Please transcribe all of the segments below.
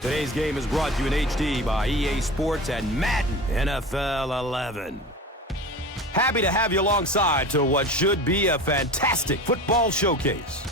Today's game is brought to you in HD by EA Sports and Madden NFL 11. Happy to have you alongside to what should be a fantastic football showcase.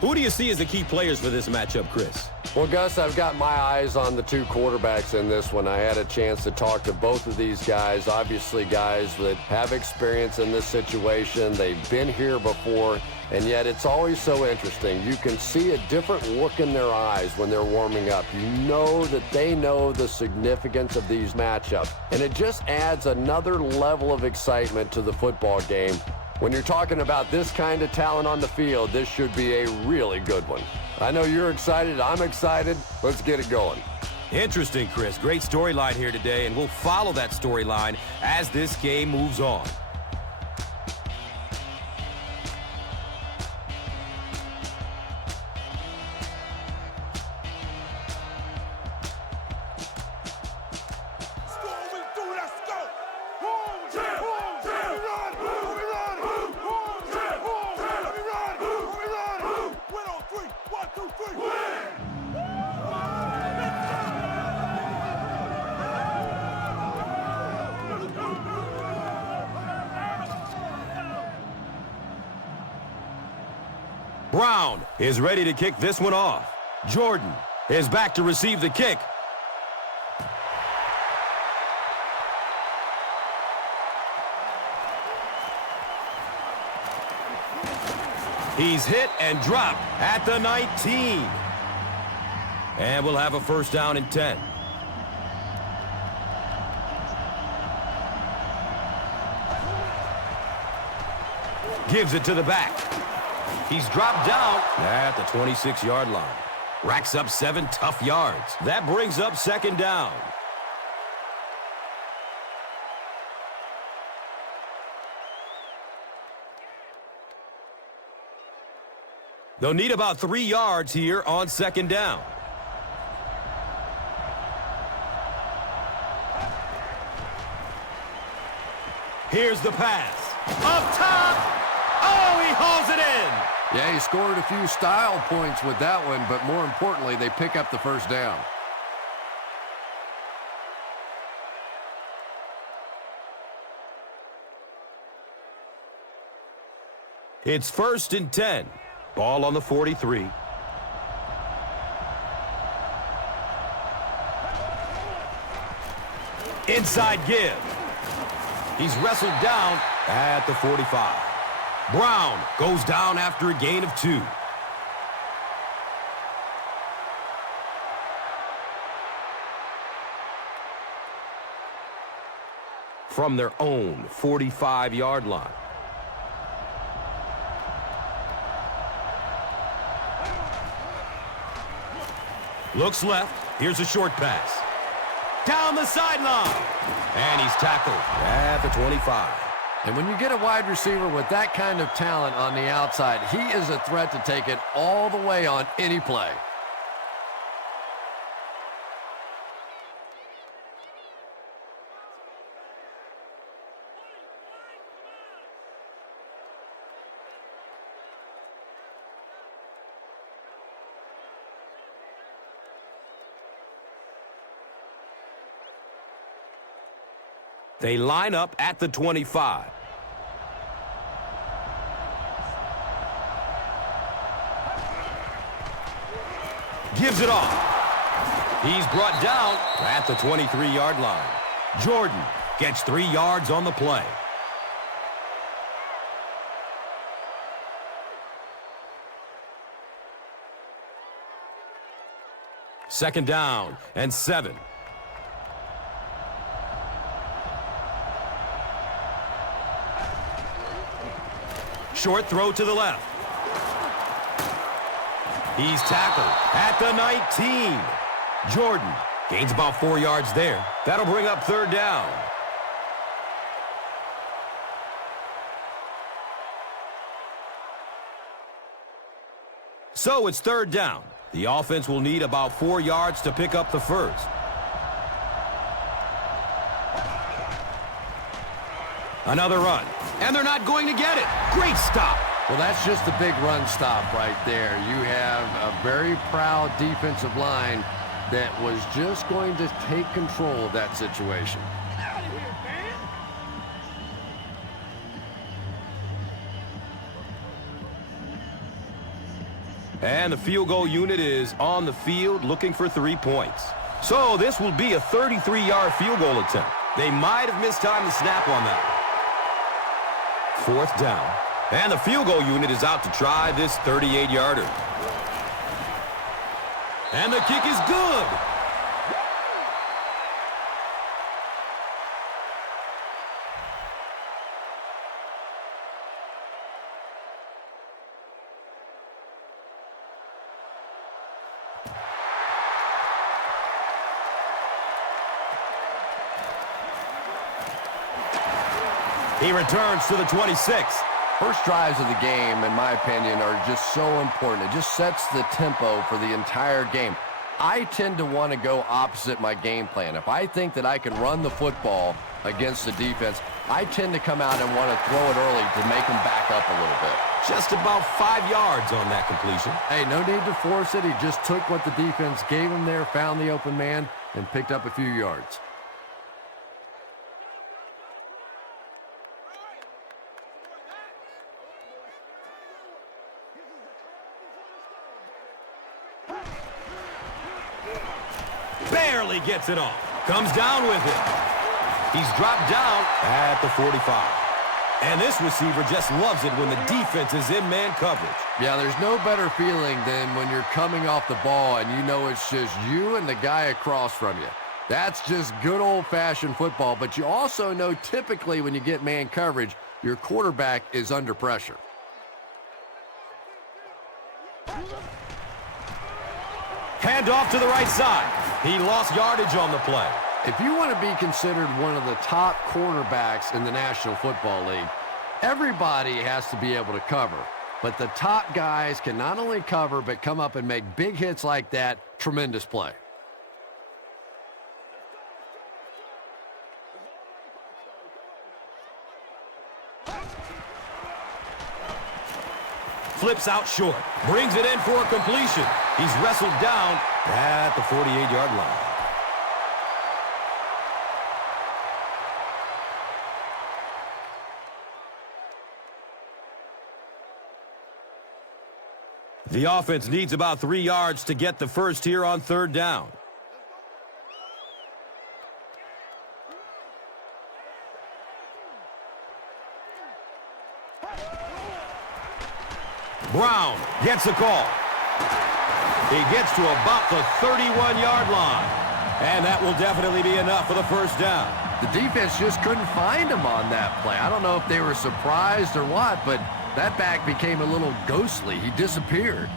Who do you see as the key players for this matchup, Chris? Well, Gus, I've got my eyes on the two quarterbacks in this one. I had a chance to talk to both of these guys, obviously guys that have experience in this situation. They've been here before, and yet it's always so interesting. You can see a different look in their eyes when they're warming up. You know that they know the significance of these matchups, and it just adds another level of excitement to the football game. When you're talking about this kind of talent on the field, this should be a really good one. I know you're excited. I'm excited. Let's get it going. Interesting, Chris. Great storyline here today, and we'll follow that storyline as this game moves on. Brown is ready to kick this one off. Jordan is back to receive the kick. He's hit and dropped at the 19. And we'll have a first down and 10. Gives it to the back. He's dropped down at the 26-yard line. Racks up 7 tough yards. That brings up second down. They'll need about 3 yards here on second down. Here's the pass. Up top. Oh, he hauls it in. Yeah, he scored a few style points with that one, but more importantly, they pick up the first down. It's 1st and 10. Ball on the 43. Inside give. He's wrestled down at the 45. Brown goes down after a gain of 2. From their own 45-yard line. Looks left. Here's a short pass. Down the sideline. And he's tackled at the 25. And when you get a wide receiver with that kind of talent on the outside, he is a threat to take it all the way on any play. They line up at the 25. Gives it off. He's brought down at the 23-yard line. Jordan gets 3 yards on the play. Second down and 7. Short throw to the left. He's tackled at the 19. Jordan gains about 4 yards there. That'll bring up third down. So it's third down. The offense will need about 4 yards to pick up the first. Another run. And they're not going to get it. Great stop. Well, that's just a big run stop right there. You have a very proud defensive line that was just going to take control of that situation. Get out of here, man! And the field goal unit is on the field looking for 3 points. So this will be a 33-yard field goal attempt. They might have mistimed the snap on that. 4th down. And the field goal unit is out to try this 38-yarder. And the kick is good. He returns to the 26. First drives of the game, in my opinion, are just so important. It just sets the tempo for the entire game. I tend to want to go opposite my game plan. If I think that I can run the football against the defense, I tend to come out and want to throw it early to make them back up a little bit. Just about 5 yards on that completion. Hey, no need to force it. He just took what the defense gave him there, found the open man, and picked up a few yards. Barely gets it off. Comes down with it. He's dropped down at the 45. And this receiver just loves it when the defense is in man coverage. Yeah, there's no better feeling than when you're coming off the ball and you know it's just you and the guy across from you. That's just good old-fashioned football, but you also know typically when you get man coverage, your quarterback is under pressure. Hand off to the right side. He lost yardage on the play. If you want to be considered one of the top quarterbacks in the National Football League, everybody has to be able to cover. But the top guys can not only cover, but come up and make big hits like that. Tremendous play. Flips out short. Brings it in for a completion. He's wrestled down at the 48-yard line. The offense needs about 3 yards to get the first here on 3rd down. Brown gets a call. He gets to about the 31-yard line. And that will definitely be enough for the first down. The defense just couldn't find him on that play. I don't know if they were surprised or what, but that back became a little ghostly. He disappeared.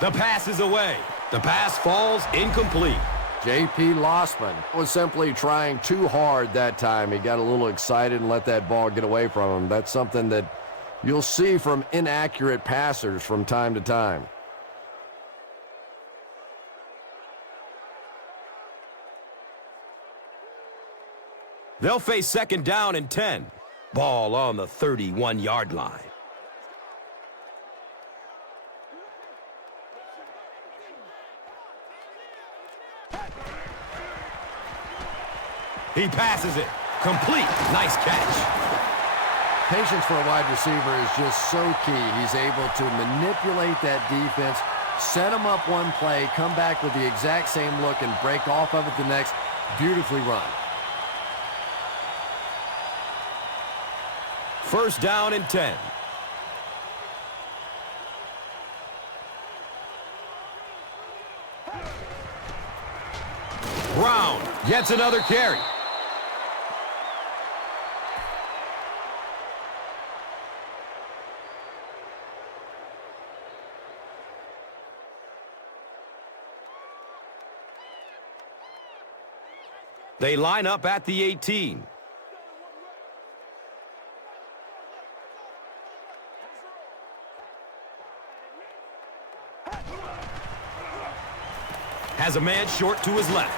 The pass is away. The pass falls incomplete. J.P. Lossman was simply trying too hard that time. He got a little excited and let that ball get away from him. That's something that you'll see from inaccurate passers from time to time. They'll face 2nd down and 10. Ball on the 31-yard line. He passes it. Complete. Nice catch. Patience for a wide receiver is just so key. He's able to manipulate that defense, set them up one play, come back with the exact same look, and break off of it the next. Beautifully run. 1st down and 10. Brown gets another carry. They line up at the 18. Has a man short to his left.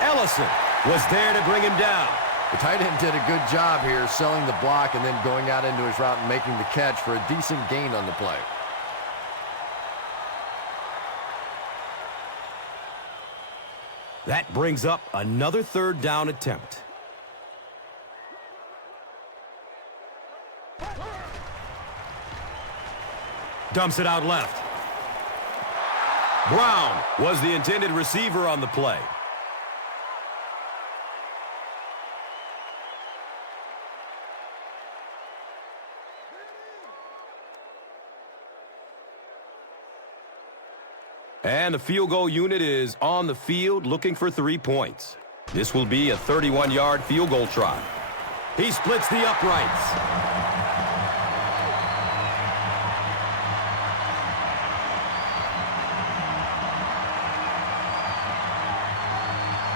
Ellison was there to bring him down. The tight end did a good job here selling the block and then going out into his route and making the catch for a decent gain on the play. That brings up another third down attempt. Dumps it out left. Brown was the intended receiver on the play. And the field goal unit is on the field looking for 3 points. This will be a 31-yard field goal try. He splits the uprights.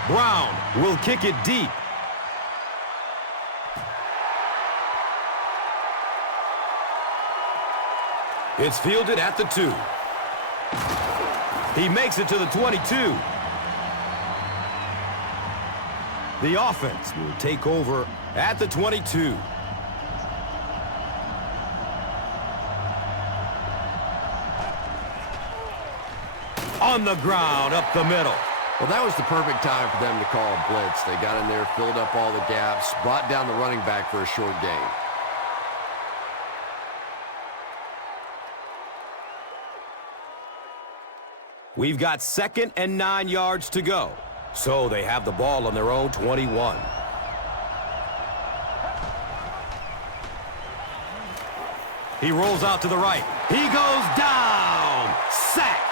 Brown will kick it deep. It's fielded at the 2. He makes it to the 22. The offense will take over at the 22. On the ground, up the middle. Well, that was the perfect time for them to call a blitz. They got in there, filled up all the gaps, brought down the running back for a short gain. We've got 2nd and 9 yards to go. So they have the ball on their own 21. He rolls out to the right. He goes down. Sack.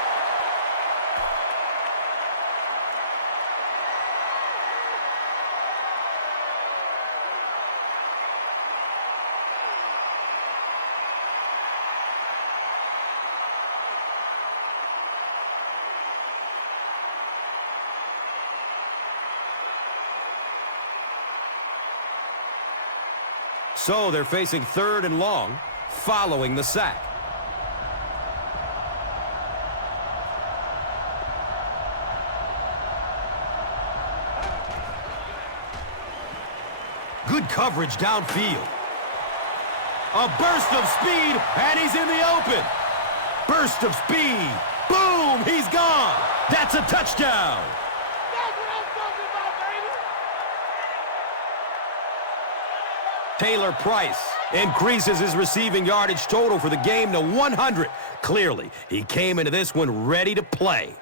So they're facing 3rd and long following the sack. Good coverage downfield. A burst of speed, and he's in the open. Burst of speed. Boom, he's gone. That's a touchdown. Taylor Price increases his receiving yardage total for the game to 100. Clearly, he came into this one ready to play.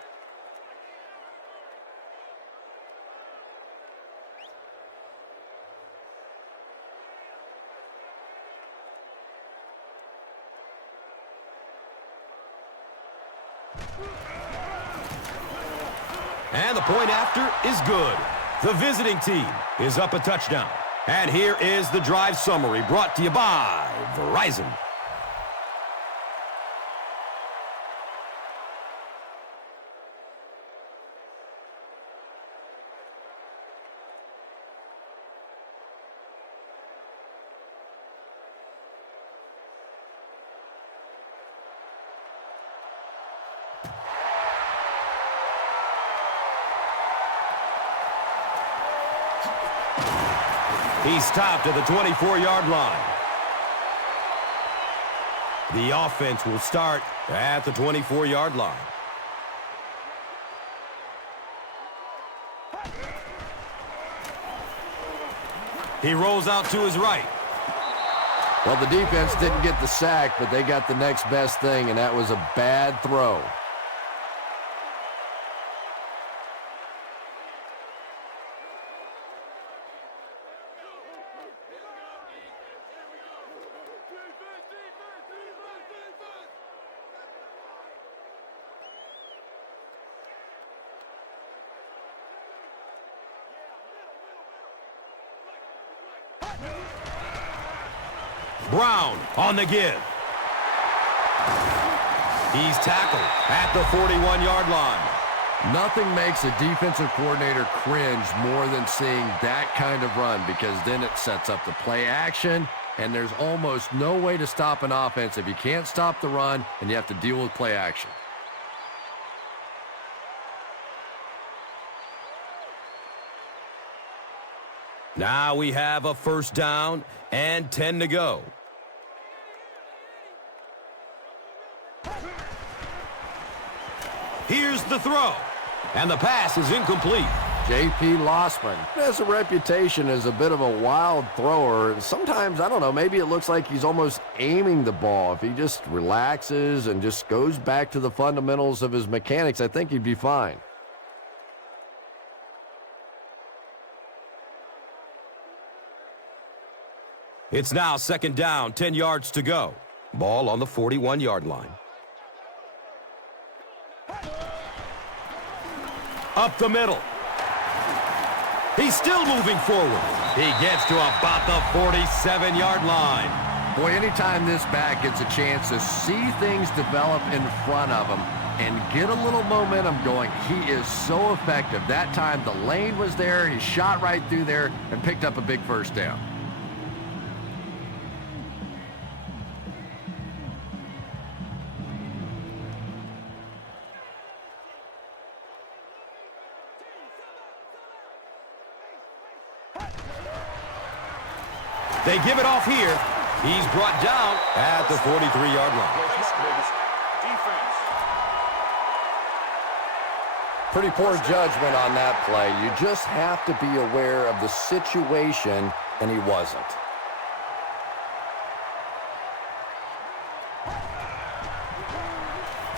And the point after is good. The visiting team is up a touchdown. And here is the drive summary brought to you by Verizon. He stopped at the 24-yard line. The offense will start at the 24-yard line. He rolls out to his right. Well, the defense didn't get the sack, but they got the next best thing, and that was a bad throw. Brown on the give. He's tackled at the 41-yard line. Nothing makes a defensive coordinator cringe more than seeing that kind of run, because then it sets up the play action, and there's almost no way to stop an offense if you can't stop the run and you have to deal with play action. Now we have a first down and 10 to go. Here's the throw, and the pass is incomplete. J.P. Lossman has a reputation as a bit of a wild thrower. Sometimes, I don't know, maybe it looks like he's almost aiming the ball. If he just relaxes and just goes back to the fundamentals of his mechanics, I think he'd be fine. It's now second down, 10 yards to go. Ball on the 41-yard line. Up the middle. He's still moving forward. He gets to about the 47-yard line. Boy, anytime this back gets a chance to see things develop in front of him and get a little momentum going, he is so effective. That time the lane was there, he shot right through there and picked up a big first down. They give it off here. He's brought down at the 43-yard line. Pretty poor judgment on that play. You just have to be aware of the situation, and he wasn't.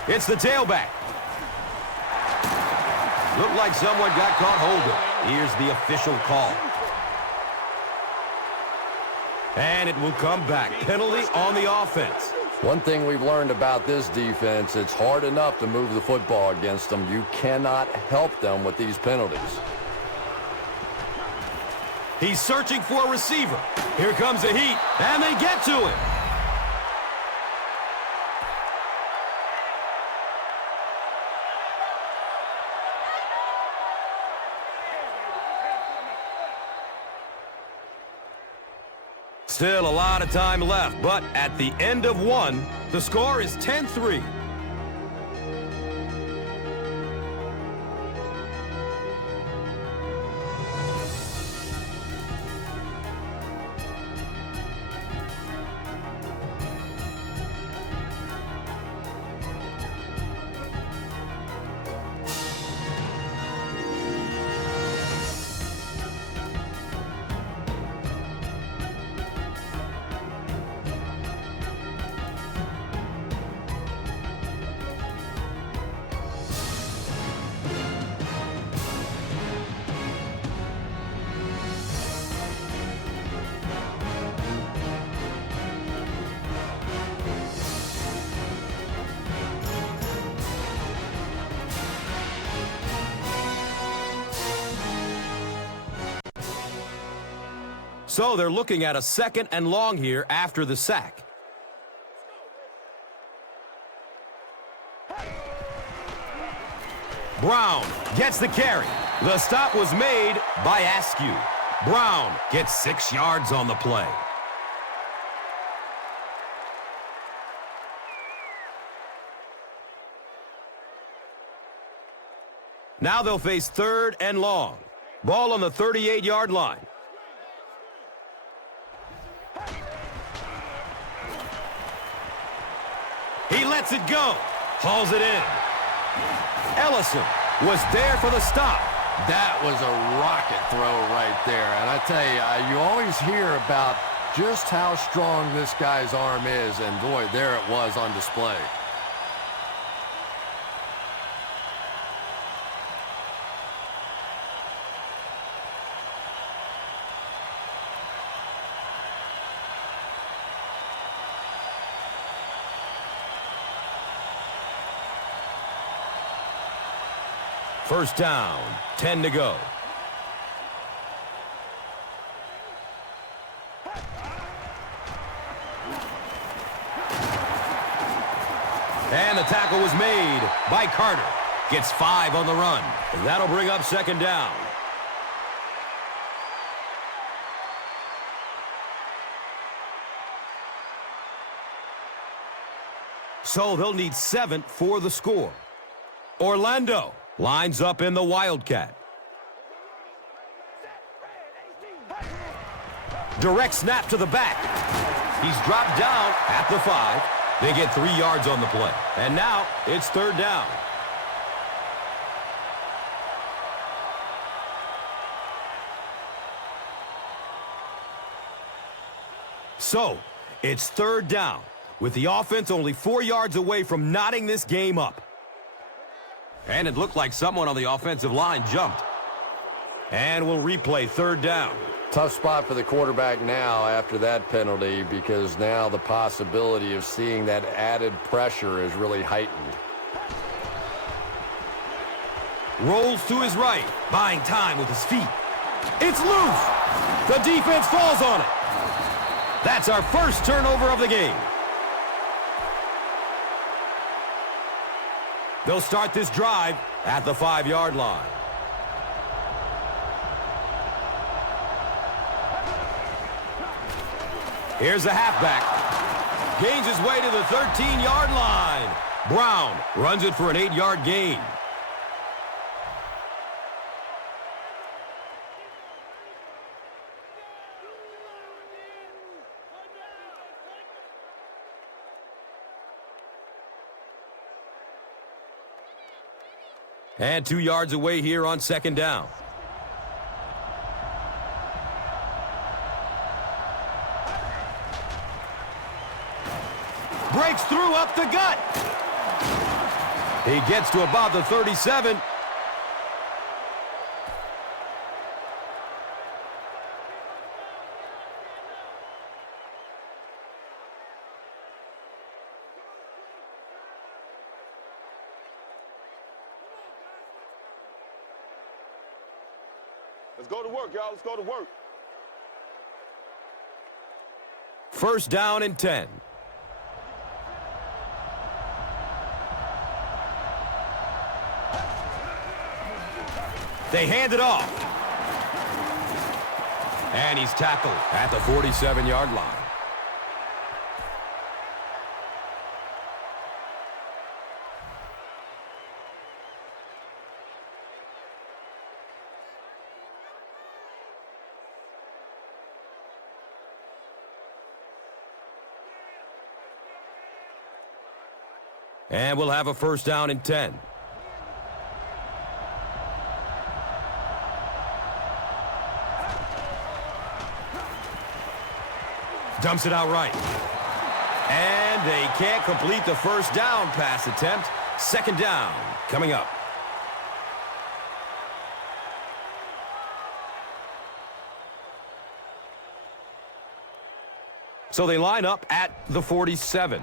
It's the tailback. Looked like someone got caught holding. Here's the official call. And it will come back. Penalty on the offense. One thing we've learned about this defense, it's hard enough to move the football against them. You cannot help them with these penalties. He's searching for a receiver. Here comes the heat, and they get to him. Still a lot of time left, but at the end of one, the score is 10-3. So they're looking at a second and long here after the sack. Brown gets the carry. The stop was made by Askew. Brown gets 6 yards on the play. Now they'll face third and long. Ball on the 38-yard line. He lets it go. Hauls it in. Ellison was there for the stop. That was a rocket throw right there. And I tell you, you always hear about just how strong this guy's arm is. And boy, there it was on display. First down, 10 to go. And the tackle was made by Carter. Gets 5 on the run. That'll bring up second down. So they'll need 7 for the score. Orlando lines up in the Wildcat. Direct snap to the back. He's dropped down at the 5. They get 3 yards on the play. And now it's third down. So it's third down, with the offense only 4 yards away from knotting this game up. And it looked like someone on the offensive line jumped. And we'll replay third down. Tough spot for the quarterback now after that penalty, because now the possibility of seeing that added pressure is really heightened. Rolls to his right, buying time with his feet. It's loose. The defense falls on it. That's our first turnover of the game. They'll start this drive at the 5-yard line. Here's the halfback. Gains his way to the 13-yard line. Brown runs it for an 8-yard gain. And 2 yards away here on second down. Breaks through up the gut. He gets to about the 37. Let's go to work, y'all. Let's go to work. First down and 10. They hand it off. And he's tackled at the 47-yard line. And we'll have a first down and 10. Dumps it out right. And they can't complete the first down pass attempt. Second down coming up. So they line up at the 47.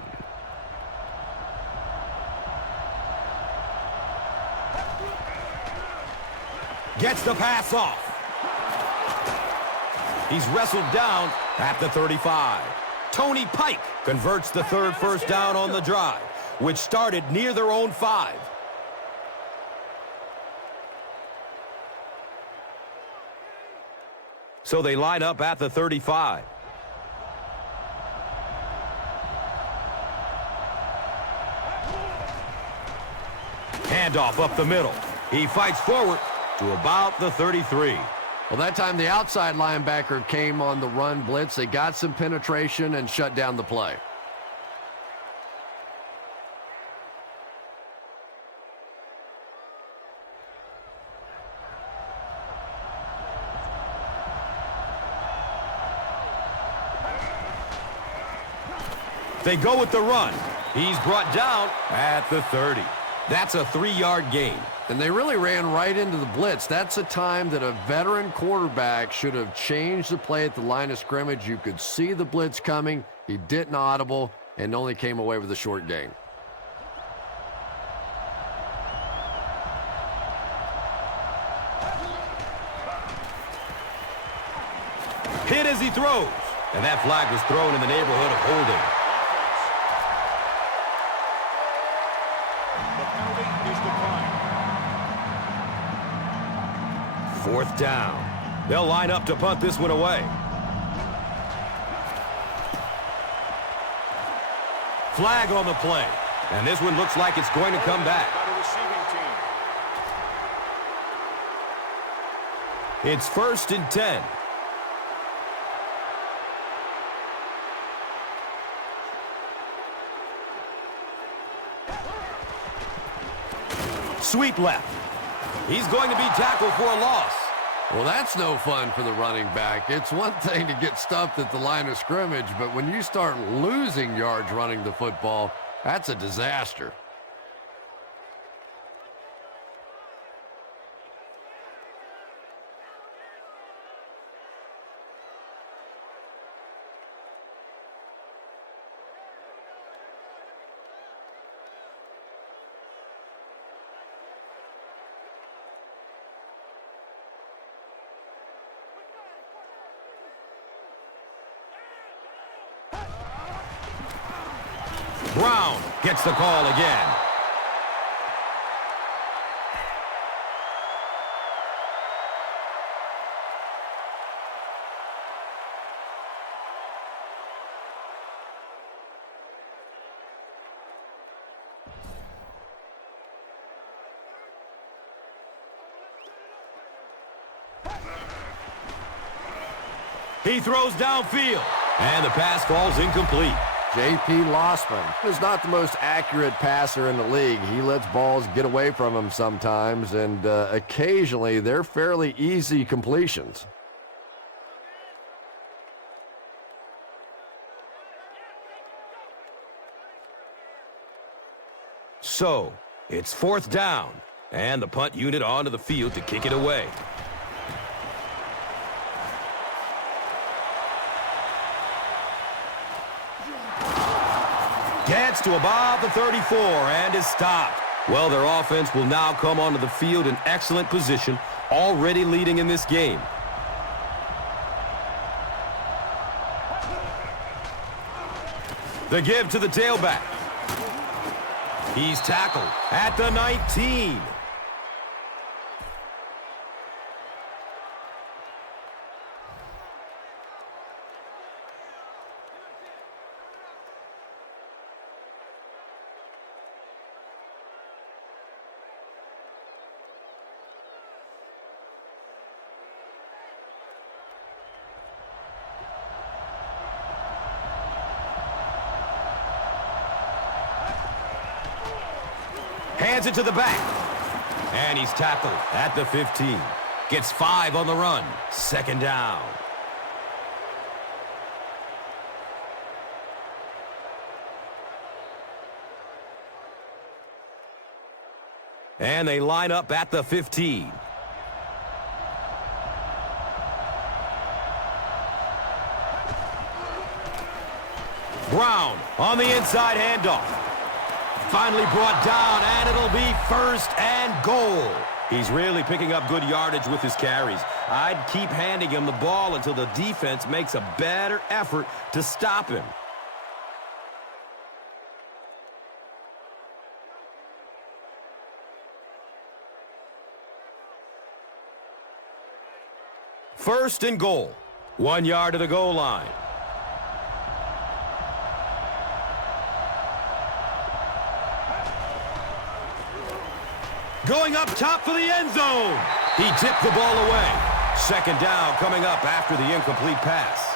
Gets the pass off. He's wrestled down at the 35. Tony Pike converts the third first down on the drive, which started near their own 5. So they line up at the 35. Handoff up the middle. He fights forward to about the 33. Well, that time the outside linebacker came on the run blitz. They got some penetration and shut down the play. They go with the run. He's brought down at the 30. That's a 3-yard gain. And they really ran right into the blitz. That's a time that a veteran quarterback should have changed the play at the line of scrimmage. You could see the blitz coming. He didn't audible and only came away with a short gain. Hit as he throws. And that flag was thrown in the neighborhood of holding. The penalty is declined. 4th down. They'll line up to punt this one away. Flag on the play. And this one looks like it's going to come back. It's 1st and 10. Sweep left. He's going to be tackled for a loss. Well, that's no fun for the running back. It's one thing to get stuffed at the line of scrimmage, but when you start losing yards running the football, that's a disaster. Brown gets the call again. He throws downfield, and the pass falls incomplete. J.P. Lossman is not the most accurate passer in the league. He lets balls get away from him sometimes, and occasionally they're fairly easy completions. So, it's 4th down, and the punt unit onto the field to kick it away. Gets to about the 34 and is stopped. Well, their offense will now come onto the field in excellent position, already leading in this game. The give to the tailback. He's tackled at the 19. Hands it to the back. And he's tackled at the 15. Gets 5 on the run. 2nd down. And they line up at the 15. Brown on the inside handoff. Finally brought down, and it'll be 1st and goal. He's really picking up good yardage with his carries. I'd keep handing him the ball until the defense makes a better effort to stop him. First and goal. 1 yard to the goal line. Going up top for the end zone. He tipped the ball away. 2nd down coming up after the incomplete pass.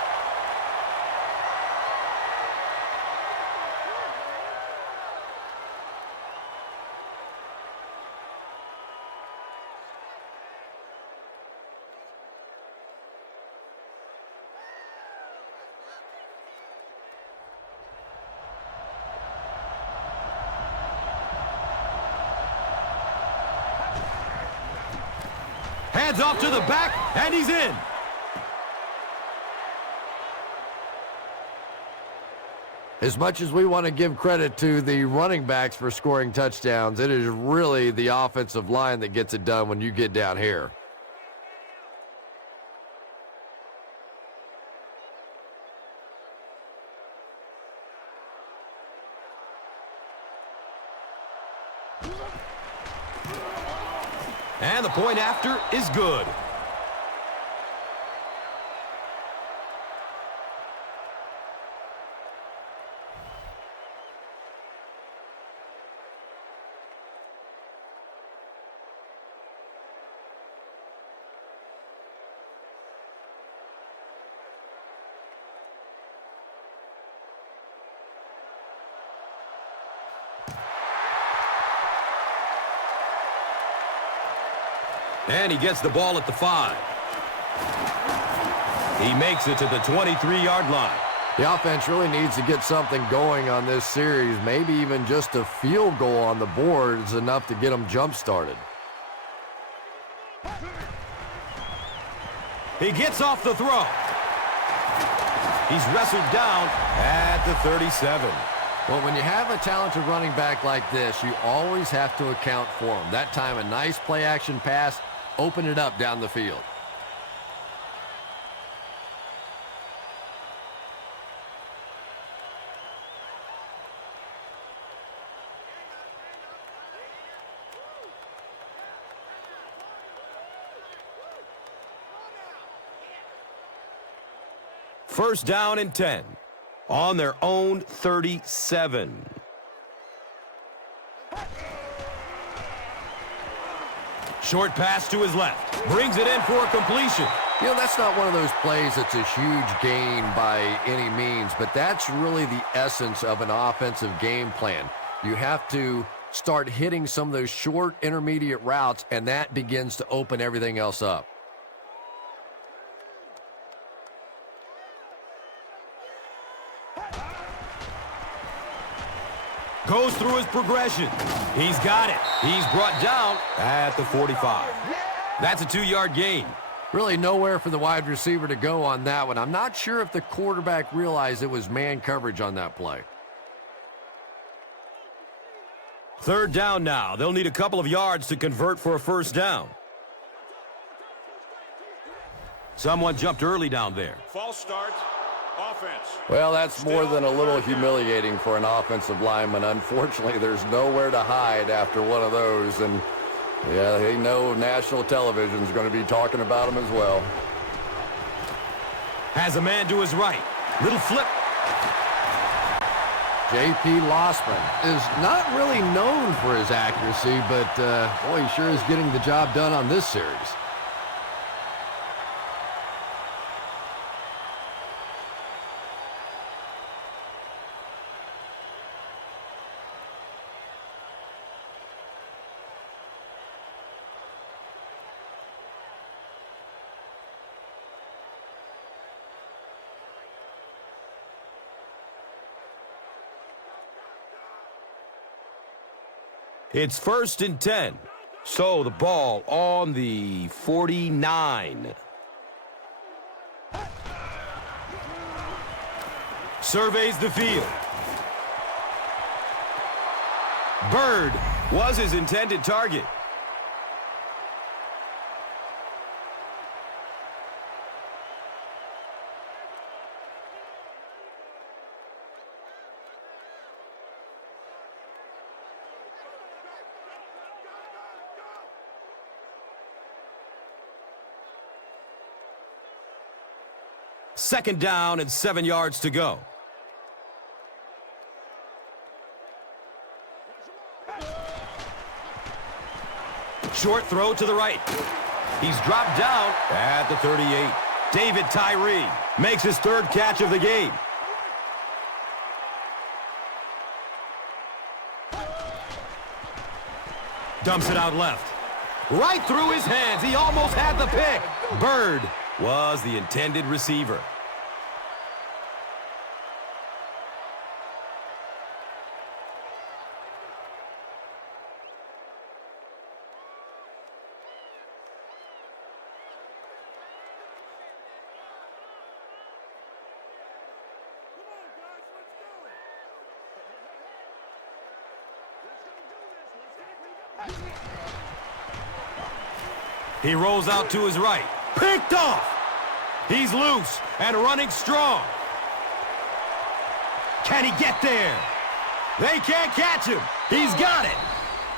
Hands off to the back, and he's in. As much as we want to give credit to the running backs for scoring touchdowns, it is really the offensive line that gets it done when you get down here. And the point after is good. And he gets the ball at the 5. He makes it to the 23-yard line. The offense really needs to get something going on this series. Maybe even just a field goal on the board is enough to get them jump-started. He gets off the throw. He's wrestled down at the 37. Well, when you have a talented running back like this, you always have to account for him. That time, a nice play-action pass, open it up down the field. First down and 10 on their own 37. Short pass to his left. Brings it in for a completion. You know, that's not one of those plays that's a huge gain by any means, but that's really the essence of an offensive game plan. You have to start hitting some of those short intermediate routes, and that begins to open everything else up. Goes through his progression. He's got it. He's brought down at the 45. That's a 2-yard gain. Really nowhere for the wide receiver to go on that one. I'm not sure if the quarterback realized it was man coverage on that play. Third down now. They'll need a couple of yards to convert for a first down. Someone jumped early down there. False start. Offense. Well, that's more than a little humiliating for an offensive lineman. Unfortunately, there's nowhere to hide after one of those. And, yeah, they know national television is going to be talking about them as well. Has a man to his right. Little flip. J.P. Lossman is not really known for his accuracy, but, boy, he sure is getting the job done on this series. It's first and 10. So the ball on the 49. Surveys the field. Bird was his intended target. Second down and 7 yards to go. Short throw to the right. He's dropped down at the 38. David Tyree makes his third catch of the game. Dumps it out left. Right through his hands. He almost had the pick. Bird was the intended receiver. He rolls out to his right. Picked off. He's loose and running strong. Can he get there? They can't catch him. He's got it.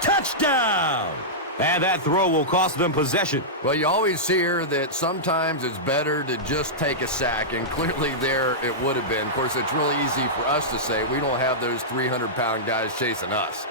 Touchdown. And that throw will cost them possession. Well, you always hear that sometimes it's better to just take a sack, and clearly there it would have been. Of course, it's really easy for us to say we don't have those 300-pound guys chasing us.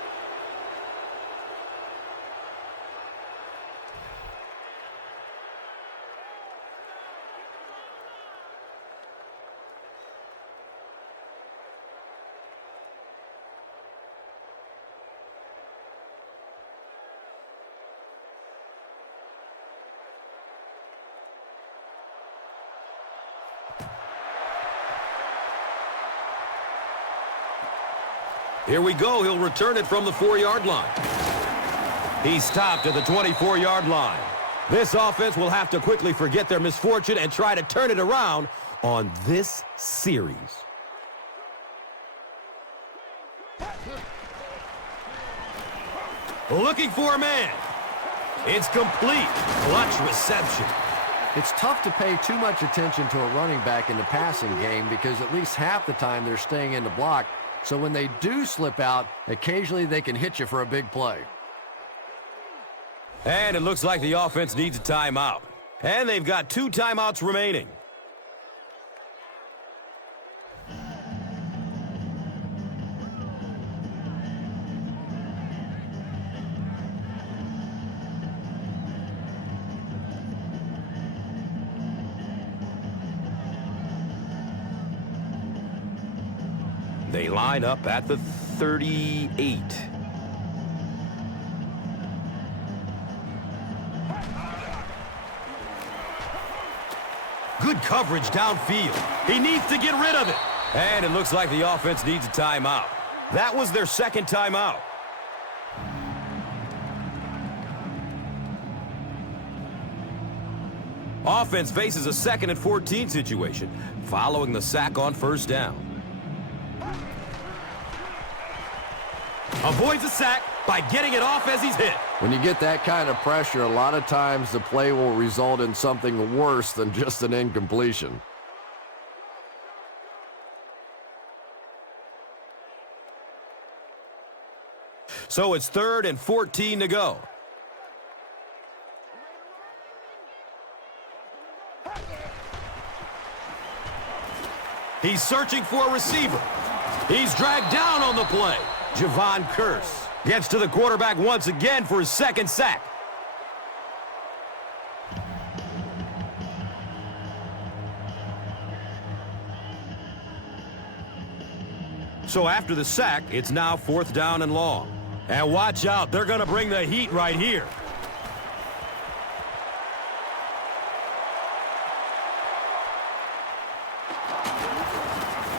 Here we go. He'll return it from the 4-yard line. He's stopped at the 24-yard line. This offense will have to quickly forget their misfortune and try to turn it around on this series. Looking for a man. It's complete. Clutch reception. It's tough to pay too much attention to a running back in the passing game because at least half the time they're staying in the block. So when they do slip out, occasionally they can hit you for a big play. And it looks like the offense needs a timeout. And they've got 2 timeouts remaining. They line up at the 38. Good coverage downfield. He needs to get rid of it. And it looks like the offense needs a timeout. That was their second timeout. Offense faces a 2nd and 14 situation following the sack on first down. Avoids a sack by getting it off as he's hit. When you get that kind of pressure, a lot of times the play will result in something worse than just an incompletion. So it's 3rd and 14 to go. He's searching for a receiver. He's dragged down on the play. Javon Kearse gets to the quarterback once again for his 2nd sack. So after the sack, it's now 4th down and long. And watch out, they're going to bring the heat right here.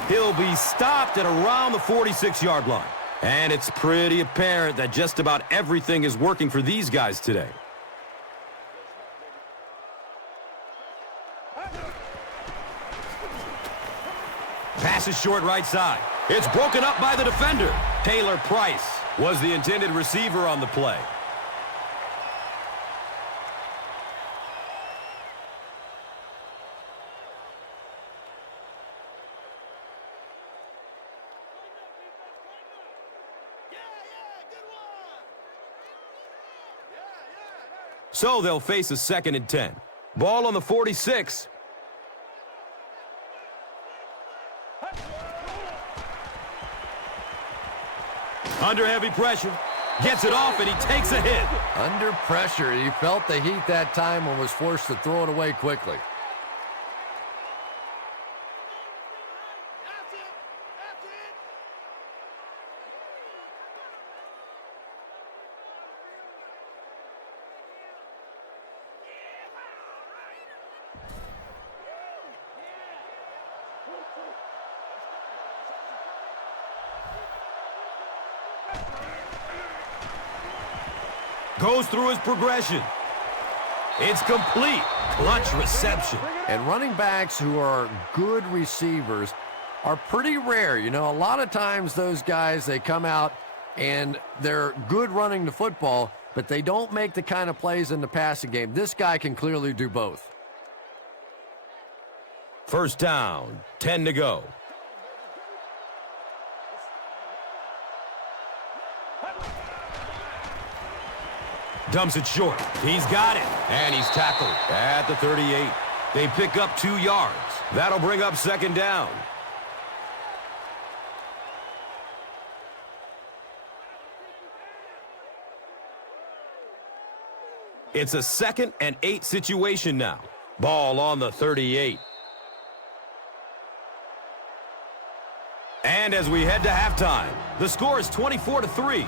He'll be stopped at around the 46-yard line. And it's pretty apparent that just about everything is working for these guys today. Pass is short right side. It's broken up by the defender. Taylor Price was the intended receiver on the play. So they'll face a 2nd and 10. Ball on the 46. Under heavy pressure. Gets it off and he takes a hit. Under pressure, he felt the heat that time and was forced to throw it away quickly. Goes through his progression. It's complete. Clutch reception. And running backs who are good receivers are pretty rare. You know, a lot of times those guys, they come out and they're good running the football, but they don't make the kind of plays in the passing game. This guy can clearly do both. 1st down, 10 to go. Dumps it short. He's got it. And he's tackled at the 38. They pick up 2 yards. That'll bring up 2nd down. It's a 2nd and 8 situation now. Ball on the 38. And as we head to halftime, the score is 24-3.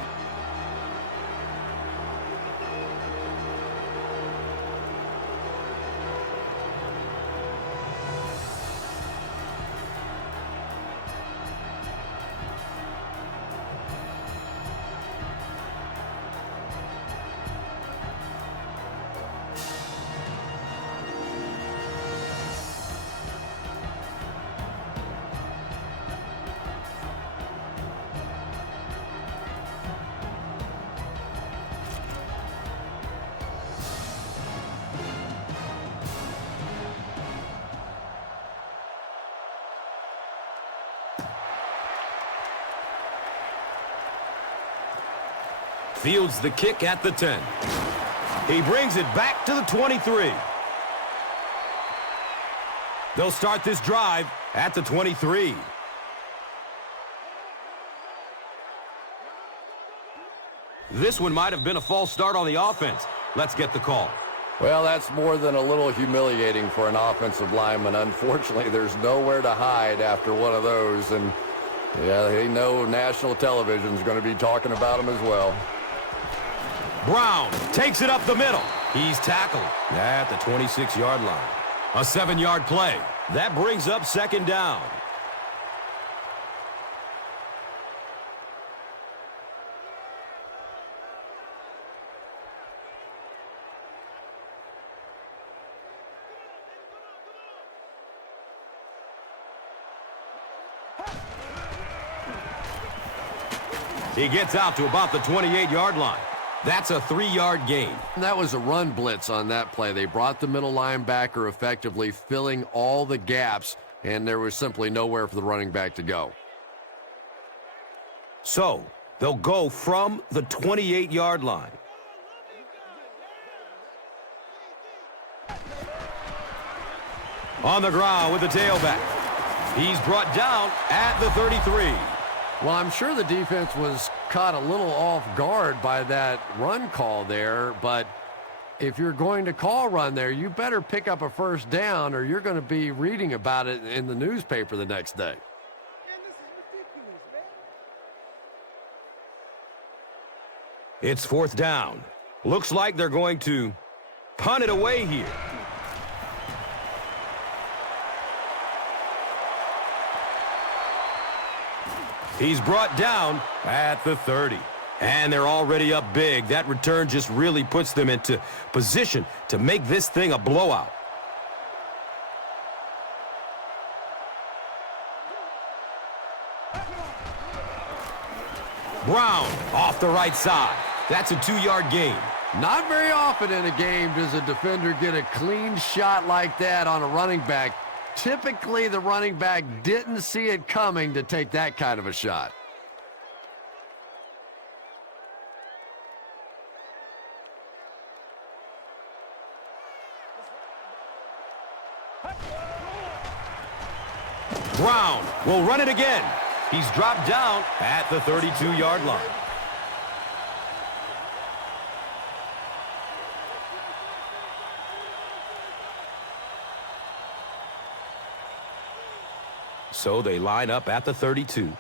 Fields the kick at the 10. He brings it back to the 23. They'll start this drive at the 23. This one might have been a false start on the offense. Let's get the call. Well, that's more than a little humiliating for an offensive lineman. Unfortunately, there's nowhere to hide after one of those. And, yeah, they know national television is going to be talking about him as well. Brown takes it up the middle. He's tackled at the 26-yard line. A 7-yard play. That brings up second down. He gets out to about the 28-yard line. That's a 3-yard gain. That was a run blitz on that play. They brought the middle linebacker effectively filling all the gaps, and there was simply nowhere for the running back to go. So, they'll go from the 28-yard line. On the ground with the tailback. He's brought down at the 33. Well, I'm sure the defense was caught a little off guard by that run call there, but if you're going to call run there, you better pick up a first down or you're going to be reading about it in the newspaper the next day. It's fourth down. Looks like they're going to punt it away here. He's brought down at the 30. And they're already up big. That return just really puts them into position to make this thing a blowout. Brown off the right side. That's a 2-yard gain. Not very often in a game does a defender get a clean shot like that on a running back. Typically, the running back didn't see it coming to take that kind of a shot. Brown will run it again. He's dropped down at the 32-yard line. So they line up at the 32.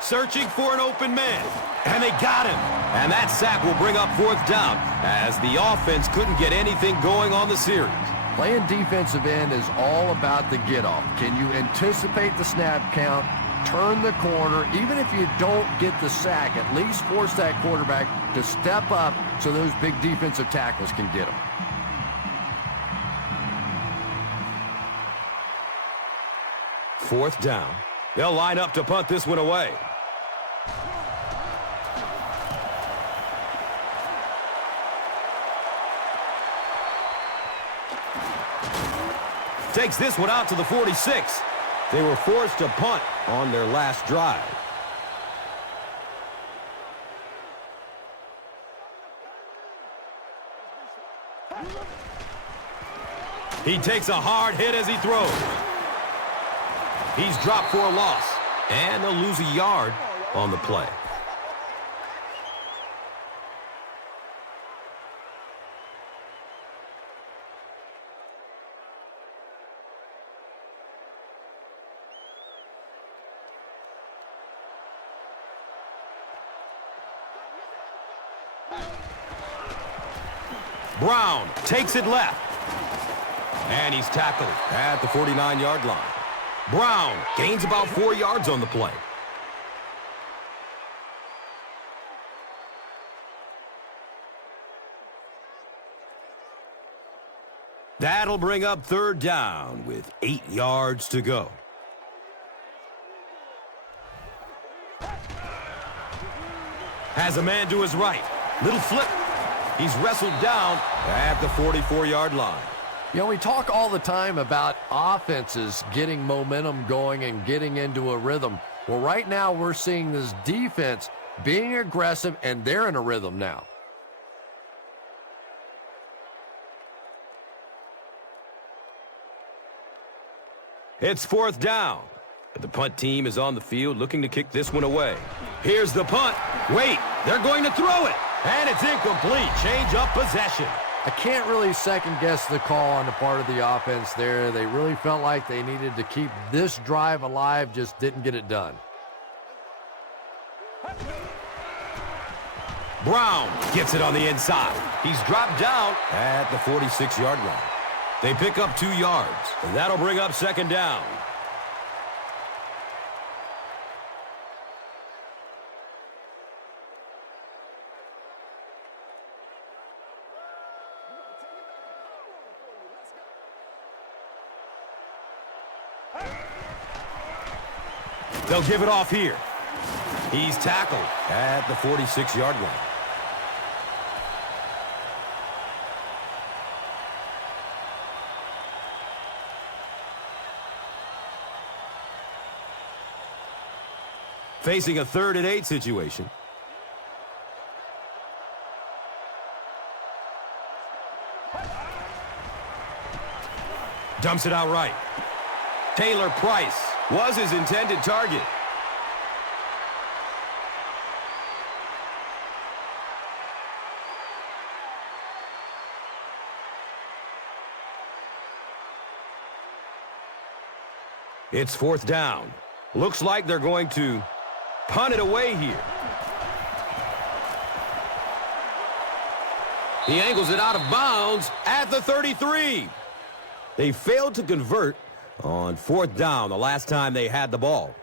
Searching for an open man. And they got him. And that sack will bring up fourth down as the offense couldn't get anything going on the series. Playing defensive end is all about the get-off. Can you anticipate the snap count? Turn the corner. Even if you don't get the sack, at least force that quarterback to step up so those big defensive tackles can get him. Fourth down. They'll line up to punt this one away. Takes this one out to the 46. They were forced to punt on their last drive. He takes a hard hit as he throws. He's dropped for a loss, and they'll lose a yard on the play. Brown takes it left. And he's tackled at the 49-yard line. Brown gains about 4 yards on the play. That'll bring up third down with 8 yards to go. Has a man to his right. Little flip. He's wrestled down at the 44-yard line. You know, we talk all the time about offenses getting momentum going and getting into a rhythm. Well, right now we're seeing this defense being aggressive, and they're in a rhythm now. It's 4th down. The punt team is on the field looking to kick this one away. Here's the punt. Wait, they're going to throw it. And it's incomplete. Change of possession. I can't really second-guess the call on the part of the offense there. They really felt like they needed to keep this drive alive, just didn't get it done. Brown gets it on the inside. He's dropped down at the 46-yard line. They pick up 2 yards, and that'll bring up 2nd down. They'll give it off here. He's tackled at the 46-yard line. Facing a 3rd and 8 situation. Dumps it out right. Taylor Price was his intended target. It's 4th down. Looks like they're going to punt it away here. He angles it out of bounds at the 33. They failed to convert on 4th down the last time they had the ball.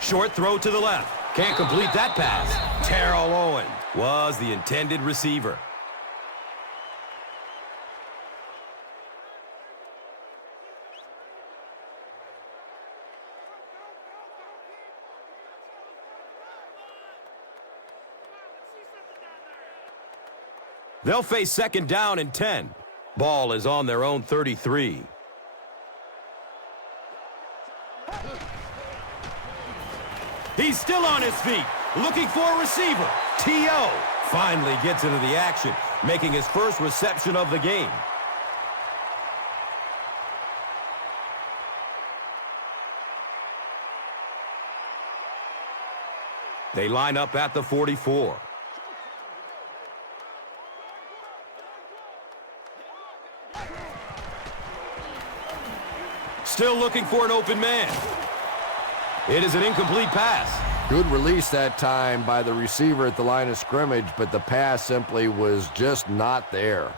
Short throw to the left. Can't complete that pass. Terrell Owen was the intended receiver. They'll face 2nd down and 10. Ball is on their own 33. He's still on his feet, looking for a receiver. T.O. finally gets into the action, making his first reception of the game. They line up at the 44. Still looking for an open man. It is an incomplete pass. Good release that time by the receiver at the line of scrimmage, but the pass simply was just not there.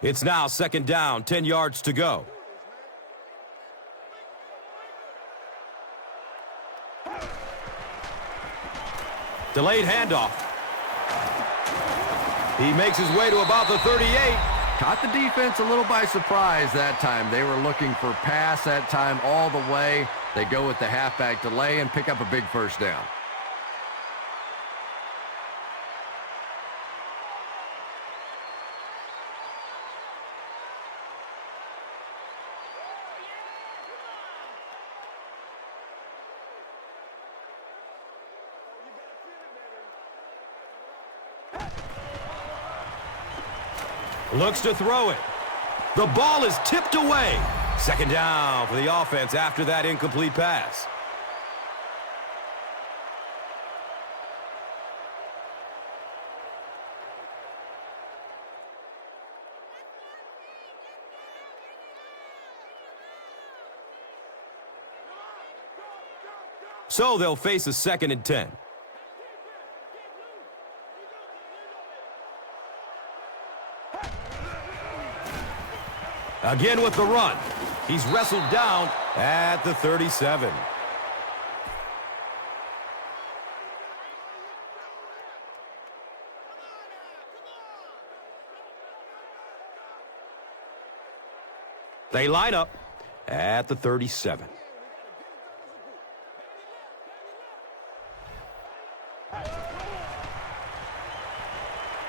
It's now 2nd down, 10 yards to go. Delayed handoff. He makes his way to about the 38. Caught the defense a little by surprise that time. They were looking for pass that time all the way. They go with the halfback delay and pick up a big 1st down. Looks to throw it. The ball is tipped away. 2nd down for the offense after that incomplete pass. So they'll face a 2nd and 10. Again with the run. He's wrestled down at the 37. They line up at the 37.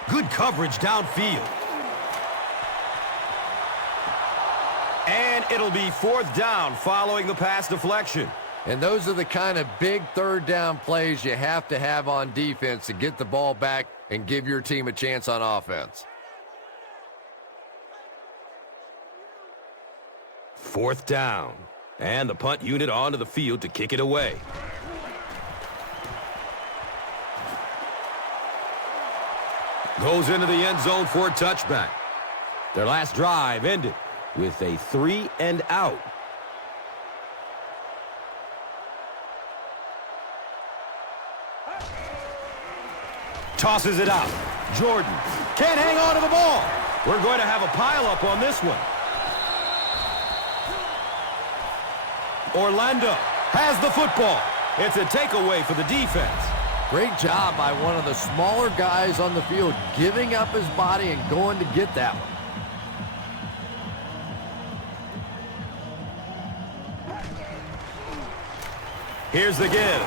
Good coverage downfield. And it'll be 4th down following the pass deflection. And those are the kind of big 3rd down plays you have to have on defense to get the ball back and give your team a chance on offense. 4th down. And the punt unit onto the field to kick it away. Goes into the end zone for a touchback. Their last drive ended with a 3-and-out. Tosses it out. Jordan can't hang on to the ball. We're going to have a pileup on this one. Orlando has the football. It's a takeaway for the defense. Great job by one of the smaller guys on the field, giving up his body and going to get that one. Here's the give.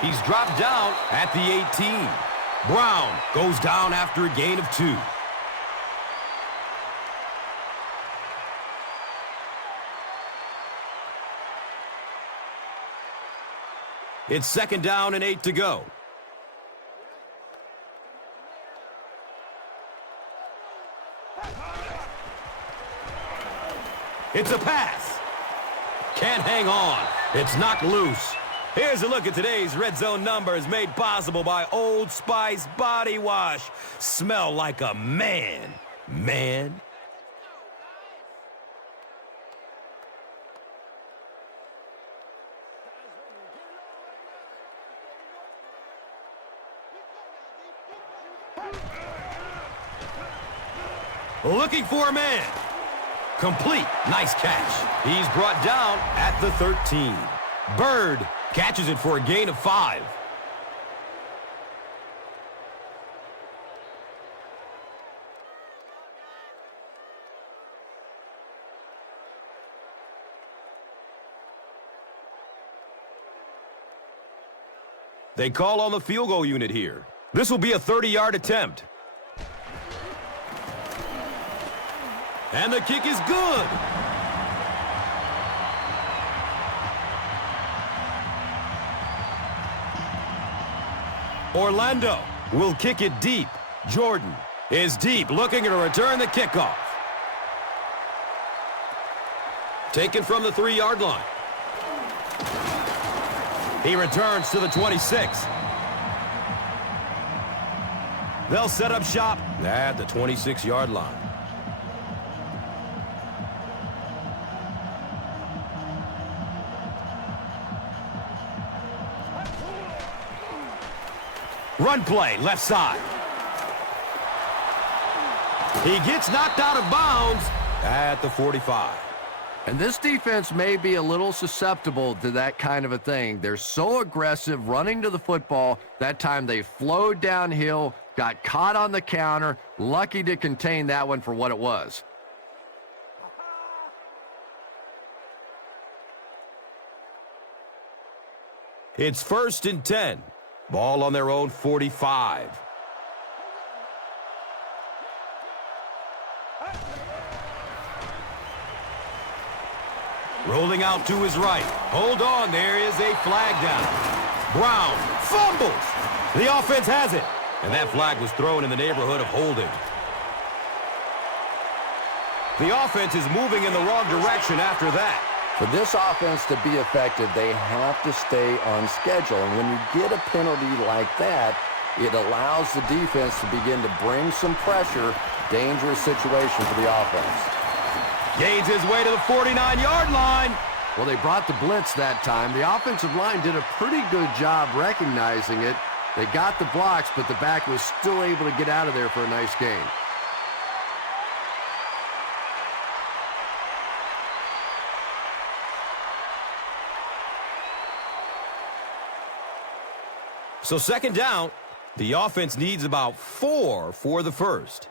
He's dropped down at the 18. Brown goes down after a gain of 2. It's 2nd down and 8 to go. It's a pass. Can't hang on. It's knocked loose. Here's a look at today's Red Zone numbers made possible by Old Spice Body Wash. Smell like a man. Man. Looking for a man. Complete. Nice catch. He's brought down at the 13. Bird catches it for a gain of 5. They call on the field goal unit here. This will be a 30-yard attempt. And the kick is good. Orlando will kick it deep. Jordan is deep, looking to return the kickoff. Taken from the 3-yard line. He returns to the 26. They'll set up shop at the 26-yard line. Run play, left side. He gets knocked out of bounds at the 45. And this defense may be a little susceptible to that kind of a thing. They're so aggressive running to the football. That time they flowed downhill, got caught on the counter. Lucky to contain that one for what it was. It's 1st and 10. Ball on their own 45. Rolling out to his right. Hold on, there is a flag down. Brown fumbles. The offense has it. And that flag was thrown in the neighborhood of holding. The offense is moving in the wrong direction after that. For this offense to be effective, they have to stay on schedule. And when you get a penalty like that, it allows the defense to begin to bring some pressure. Dangerous situation for the offense. Gains his way to the 49-yard line. Well, they brought the blitz that time. The offensive line did a pretty good job recognizing it. They got the blocks, but the back was still able to get out of there for a nice gain. So second down, the offense needs about 4 for the first.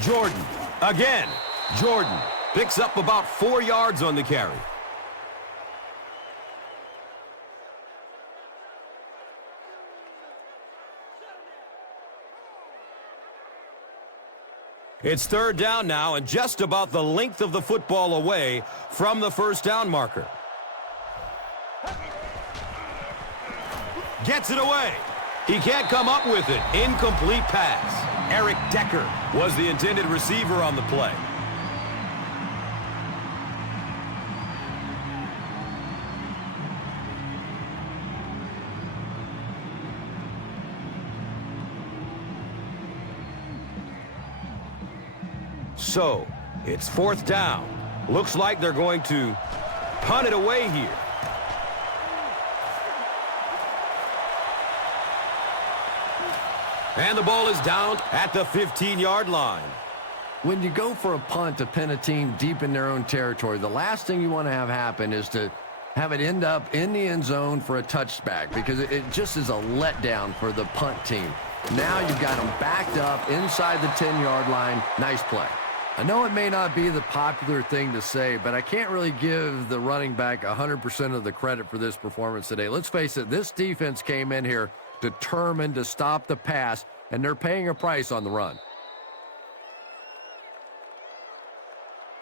Jordan, again. Jordan picks up about 4 yards on the carry. It's third down now and just about the length of the football away from the first down marker. Gets it away. He can't come up with it. Incomplete pass. Eric Decker was the intended receiver on the play. So, it's fourth down. Looks like they're going to punt it away here. And the ball is down at the 15-yard line. When you go for a punt to pin a team deep in their own territory, the last thing you want to have happen is to have it end up in the end zone for a touchback, because it just is a letdown for the punt team. Now you've got them backed up inside the 10-yard line. Nice play. I know it may not be the popular thing to say, but I can't really give the running back 100% of the credit for this performance today. Let's face it, this defense came in here determined to stop the pass, and they're paying a price on the run.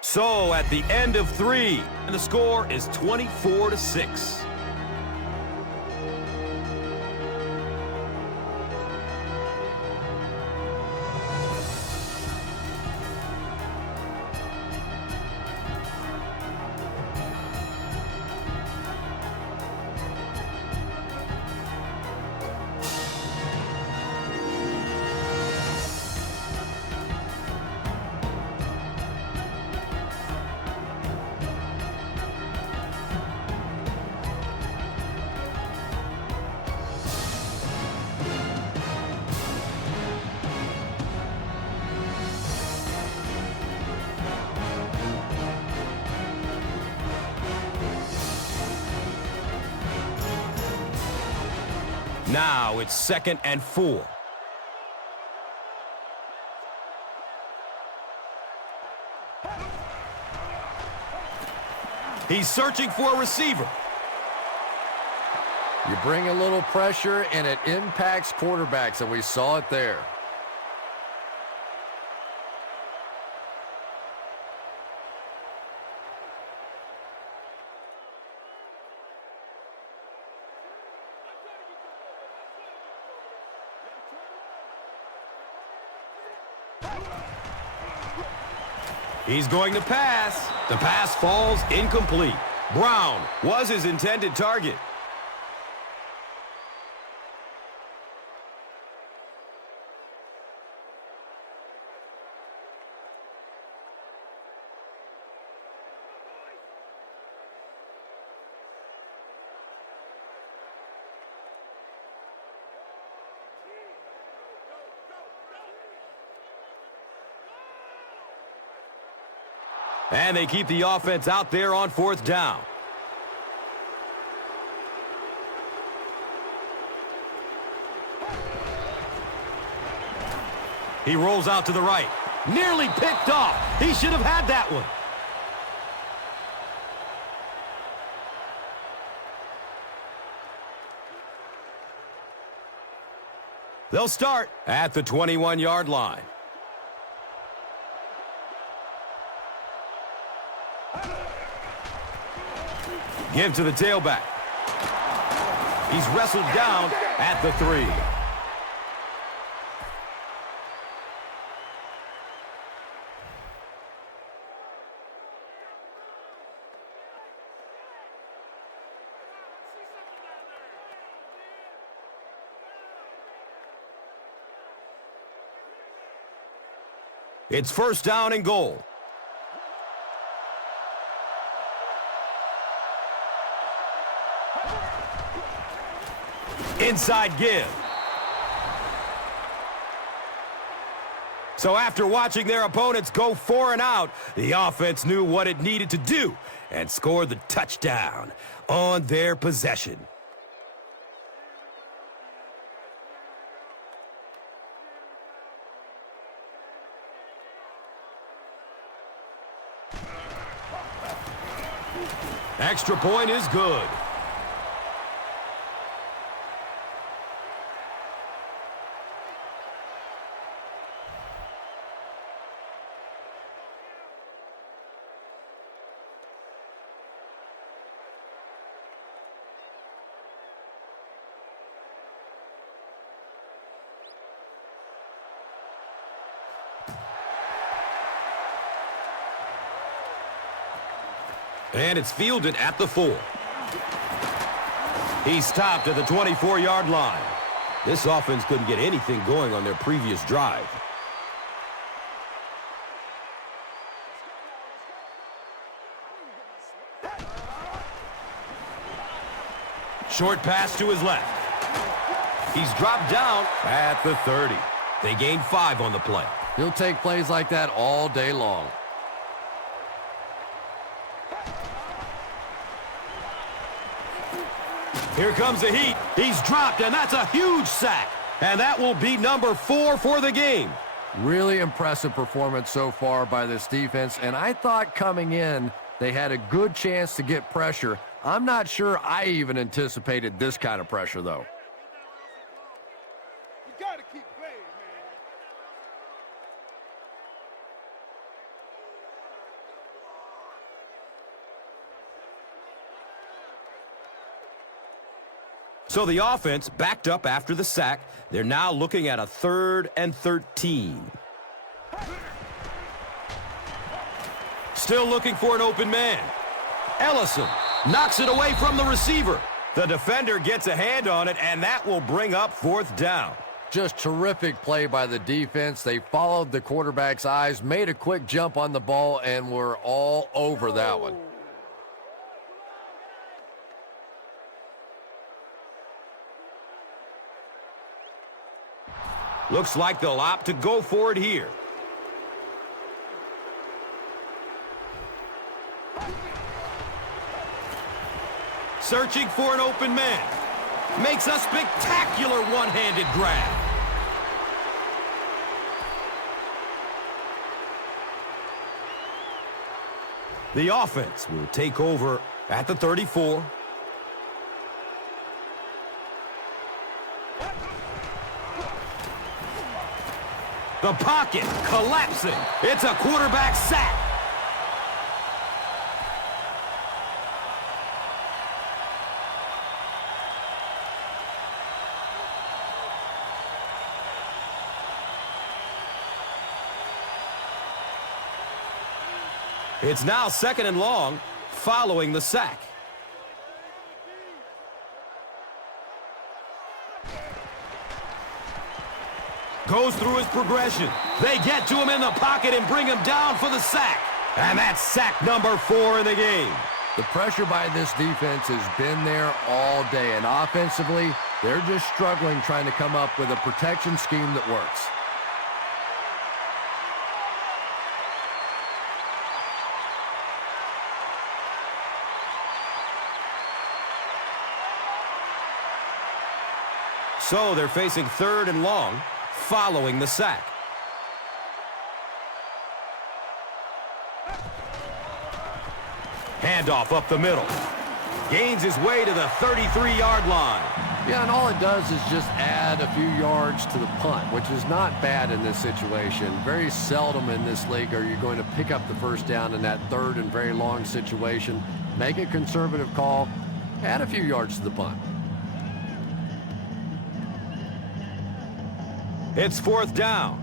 So at the end of 3, and the score is 24-6. Now it's 2nd and 4. He's searching for a receiver. You bring a little pressure, and it impacts quarterbacks, and we saw it there. He's going to pass. The pass falls incomplete. Brown was his intended target. And they keep the offense out there on 4th down. He rolls out to the right. Nearly picked off. He should have had that one. They'll start at the 21-yard line. Give to the tailback. He's wrestled down at the 3. It's 1st down and goal. Inside give. So after watching their opponents go 4 and out, the offense knew what it needed to do and scored the touchdown on their possession. Extra point is good. And it's fielded at the 4. He's stopped at the 24-yard line. This offense couldn't get anything going on their previous drive. Short pass to his left. He's dropped down at the 30. They gained 5 on the play. He'll take plays like that all day long. Here comes the heat. He's dropped, and that's a huge sack. And that will be number 4 for the game. Really impressive performance so far by this defense, and I thought coming in they had a good chance to get pressure. I'm not sure I even anticipated this kind of pressure, though. You got to keep playing, man. So the offense backed up after the sack. They're now looking at a 3rd and 13. Still looking for an open man. Ellison knocks it away from the receiver. The defender gets a hand on it, and that will bring up 4th down. Just terrific play by the defense. They followed the quarterback's eyes, made a quick jump on the ball, and were all over that one. Looks like they'll opt to go for it here. Searching for an open man. Makes a spectacular one-handed grab. The offense will take over at the 34. The pocket collapsing. It's a quarterback sack. It's now 2nd and long following the sack. Goes through his progression. They get to him in the pocket and bring him down for the sack. And that's sack number 4 in the game. The pressure by this defense has been there all day, and offensively, they're just struggling trying to come up with a protection scheme that works. So they're facing 3rd and long following the sack. Handoff up the middle. Gains his way to the 33-yard line. Yeah, and all it does is just add a few yards to the punt, which is not bad in this situation. Very seldom in this league are you going to pick up the 1st down in that 3rd and very long situation. Make a conservative call, add a few yards to the punt. It's 4th down,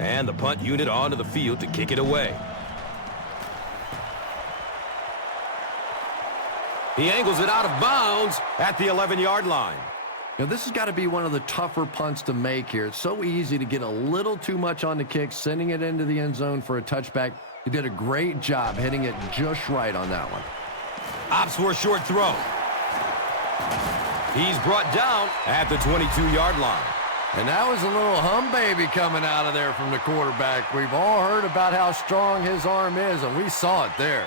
and the punt unit onto the field to kick it away. He angles it out of bounds at the 11-yard line. Now, this has got to be one of the tougher punts to make here. It's so easy to get a little too much on the kick, sending it into the end zone for a touchback. He did a great job hitting it just right on that one. Opts for a short throw. He's brought down at the 22-yard line. And that was a little hum baby coming out of there from the quarterback. We've all heard about how strong his arm is, and we saw it there.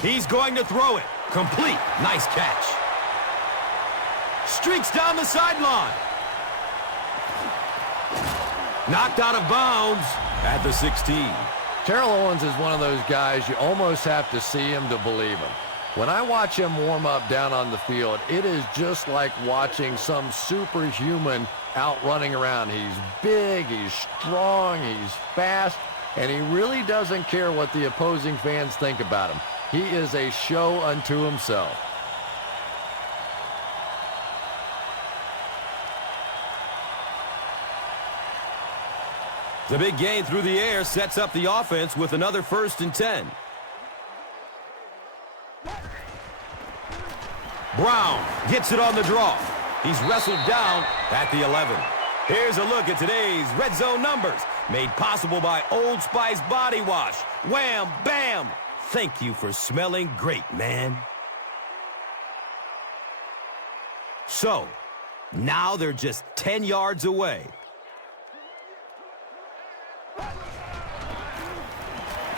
He's going to throw it. Complete. Nice catch. Streaks down the sideline. Knocked out of bounds at the 16. Terrell Owens is one of those guys you almost have to see him to believe him. When I watch him warm up down on the field, it is just like watching some superhuman out running around. He's big, he's strong, he's fast, and he really doesn't care what the opposing fans think about him. He is a show unto himself. The big gain through the air sets up the offense with another 1st and 10. Brown gets it on the draw. He's wrestled down at the 11. Here's a look at today's red zone numbers, made possible by Old Spice Body Wash. Wham, bam! Thank you for smelling great, man. So, now they're just 10 yards away.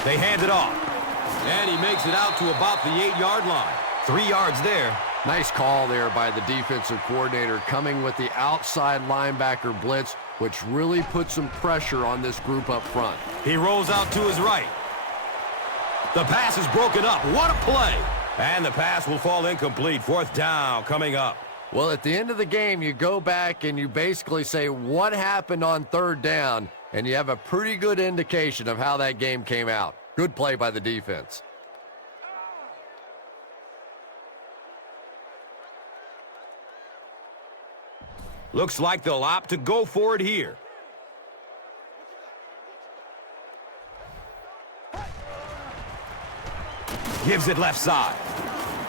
They hand it off. And he makes it out to about the 8-yard line. 3 yards there. Nice call there by the defensive coordinator, coming with the outside linebacker blitz, which really put some pressure on this group up front. He rolls out to his right. The pass is broken up. What a play. And the pass will fall incomplete. 4th down coming up. Well, at the end of the game, you go back and you basically say what happened on 3rd down, and you have a pretty good indication of how that game came out. Good play by the defense. Looks like they'll opt to go for it here. Gives it left side.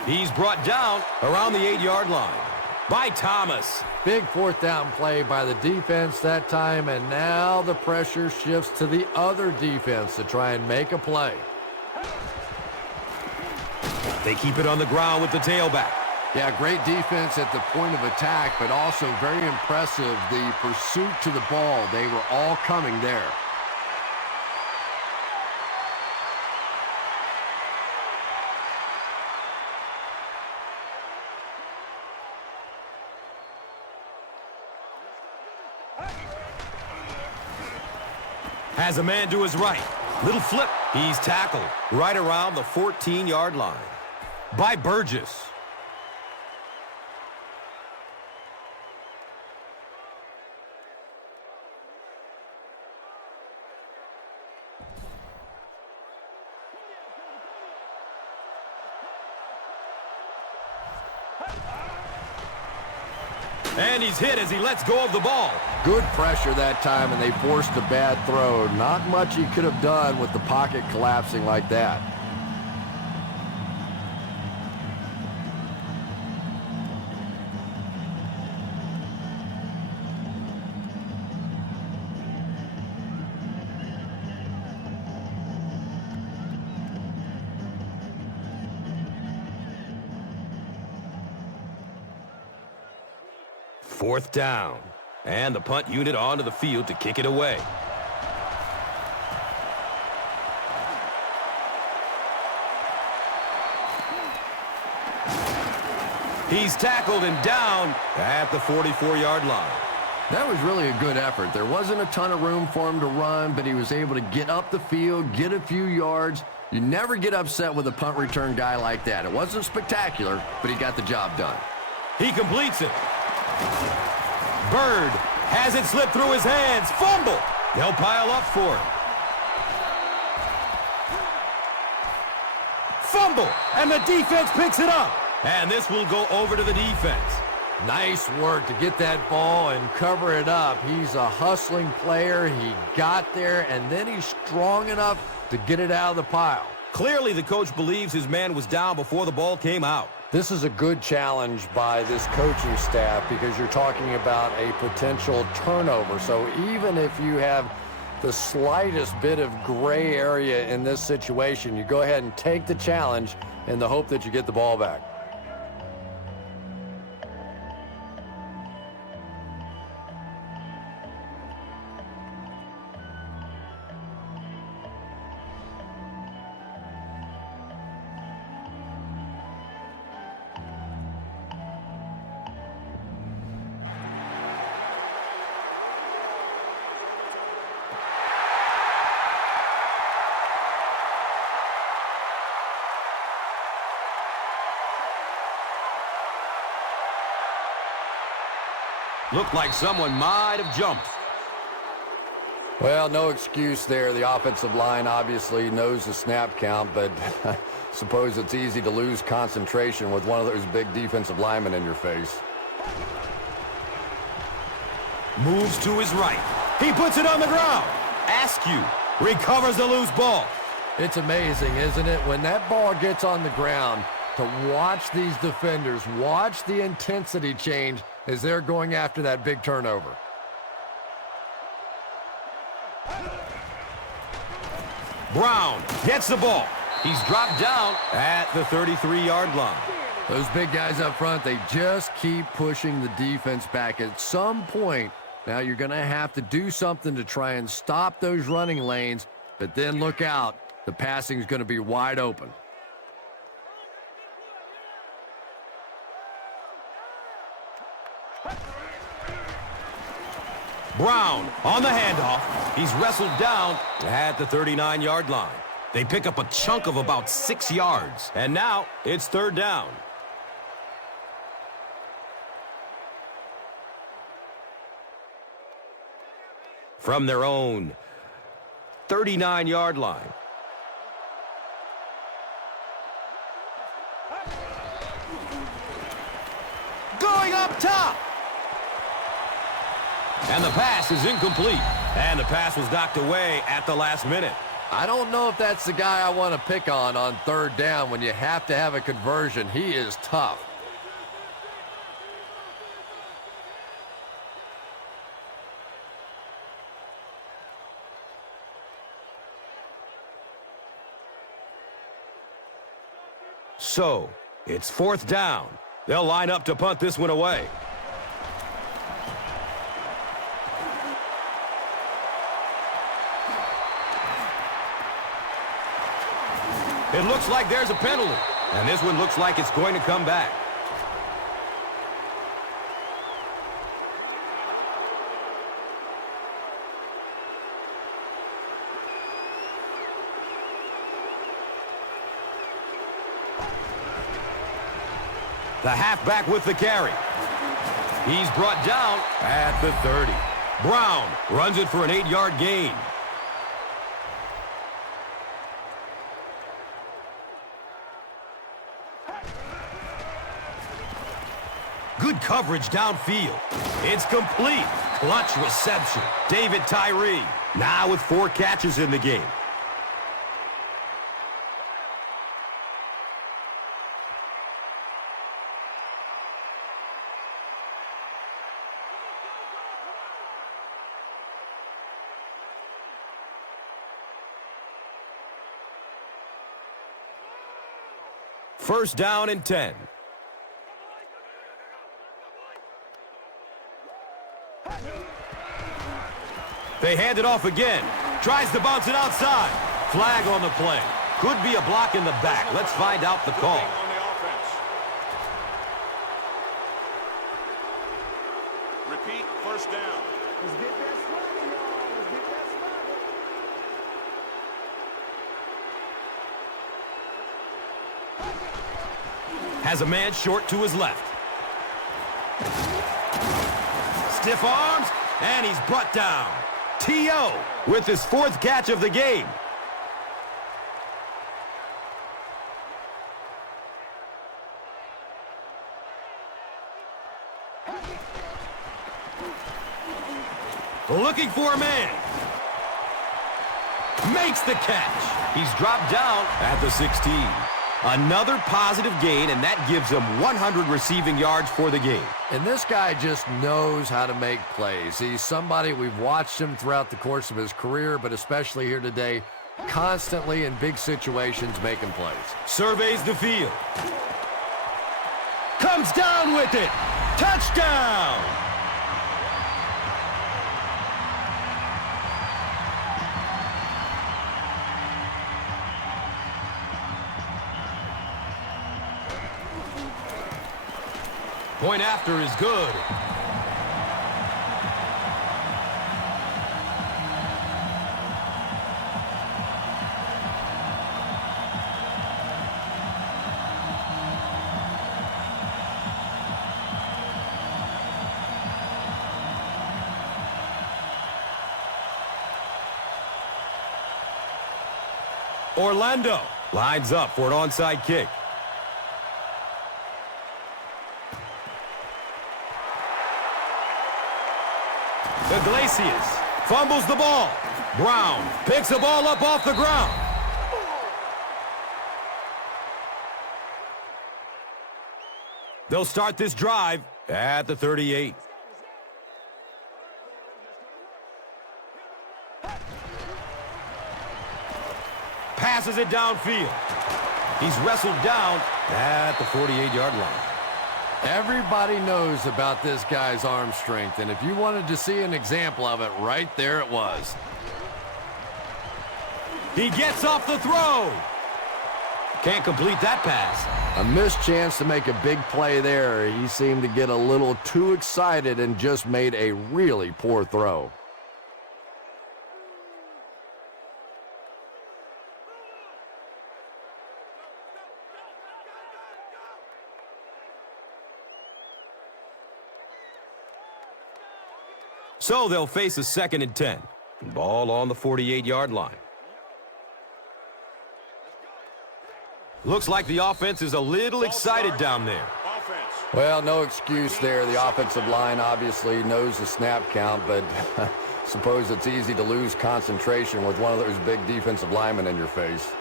He's brought down around the 8-yard line by Thomas. Big 4th down play by the defense that time, and now the pressure shifts to the other defense to try and make a play. They keep it on the ground with the tailback. Yeah, great defense at the point of attack, but also very impressive the pursuit to the ball. They were all coming there. Has a man to his right. Little flip. He's tackled right around the 14-yard line by Burgess. And he's hit as he lets go of the ball. Good pressure that time, and they forced a bad throw. Not much he could have done with the pocket collapsing like that. Fourth down. And the punt unit onto the field to kick it away. He's tackled and down at the 44-yard line. That was really a good effort. There wasn't a ton of room for him to run, but he was able to get up the field, get a few yards. You never get upset with a punt return guy like that. It wasn't spectacular, but he got the job done. He completes it. Bird has it slip through his hands. Fumble. They'll pile up for it. Fumble, and the defense picks it up. And this will go over to the defense. Nice work to get that ball and cover it up. He's a hustling player. He got there, and then he's strong enough to get it out of the pile. Clearly, the coach believes his man was down before the ball came out. This is a good challenge by this coaching staff because you're talking about a potential turnover. So even if you have the slightest bit of gray area in this situation, you go ahead and take the challenge in the hope that you get the ball back. Looked like someone might have jumped. Well, no excuse there. The offensive line obviously knows the snap count, but I suppose it's easy to lose concentration with one of those big defensive linemen in your face. Moves to his right. He puts it on the ground. Askew recovers the loose ball. It's amazing, isn't it? When that ball gets on the ground, to watch these defenders, watch the intensity change as they're going after that big turnover. Brown gets the ball. He's dropped down at the 33-yard line. Those big guys up front, they just keep pushing the defense back. At some point, now you're going to have to do something to try and stop those running lanes, but then look out. The passing is going to be wide open. Brown on the handoff. He's wrestled down at the 39-yard line. They pick up a chunk of about 6 yards, and now it's third down. From their own 39-yard line. Going up top. And the pass is incomplete. And the pass was knocked away at the last minute. I don't know if that's the guy I want to pick on third down when you have to have a conversion. He is tough. So, it's fourth down. They'll line up to punt this one away. It looks like there's a penalty, and this one looks like it's going to come back. The halfback with the carry. He's brought down at the 30. Brown runs it for an 8-yard gain. Good coverage downfield. It's complete. Clutch reception. David Tyree now with 4 catches in the game. First down and 10. They hand it off again. Tries to bounce it outside. Flag on the play. Could be a block in the back. Let's find out the call. On the offense. Repeat, first down. Let's get that swagger, y'all. Let's get that swagger. Has a man short to his left. Stiff arms, and he's brought down. T.O. with his 4th catch of the game. Looking for a man. Makes the catch. He's dropped down at the 16. Another positive gain, and that gives him 100 receiving yards for the game. And this guy just knows how to make plays. He's somebody we've watched him throughout the course of his career, but especially here today, constantly in big situations making plays. Surveys the field. Comes down with it. Touchdown! Point after is good. Orlando lines up for an onside kick. Iglesias fumbles the ball. Brown picks the ball up off the ground. They'll start this drive at the 38. Passes it downfield. He's wrestled down at the 48-yard line. Everybody knows about this guy's arm strength, and if you wanted to see an example of it, right there it was. He gets off the throw. Can't complete that pass. A missed chance to make a big play there. He seemed to get a little too excited and just made a really poor throw. So they'll face a 2nd and 10. Ball on the 48-yard line. Looks like the offense is a little excited down there. Well, no excuse there. The offensive line obviously knows the snap count, but suppose it's easy to lose concentration with one of those big defensive linemen in your face.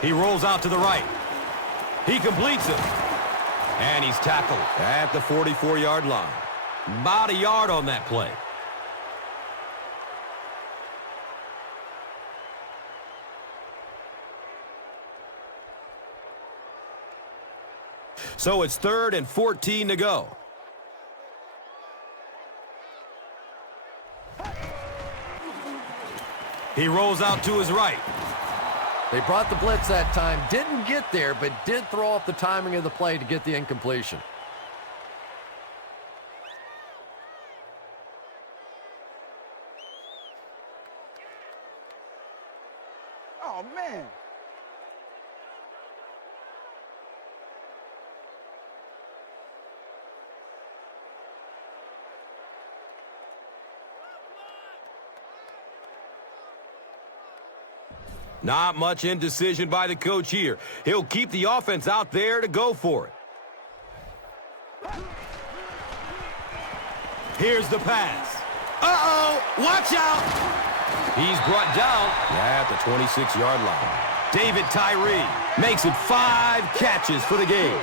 He rolls out to the right. He completes it. And he's tackled at the 44-yard line. About a yard on that play. So it's 3rd and 14 to go. He rolls out to his right. They brought the blitz that time. Didn't get there, but did throw off the timing of the play to get the incompletion. Oh, man. Not much indecision by the coach here. He'll keep the offense out there to go for it. Here's the pass. Uh-oh! Watch out! He's brought down at the 26-yard line. David Tyree makes it 5 catches for the game.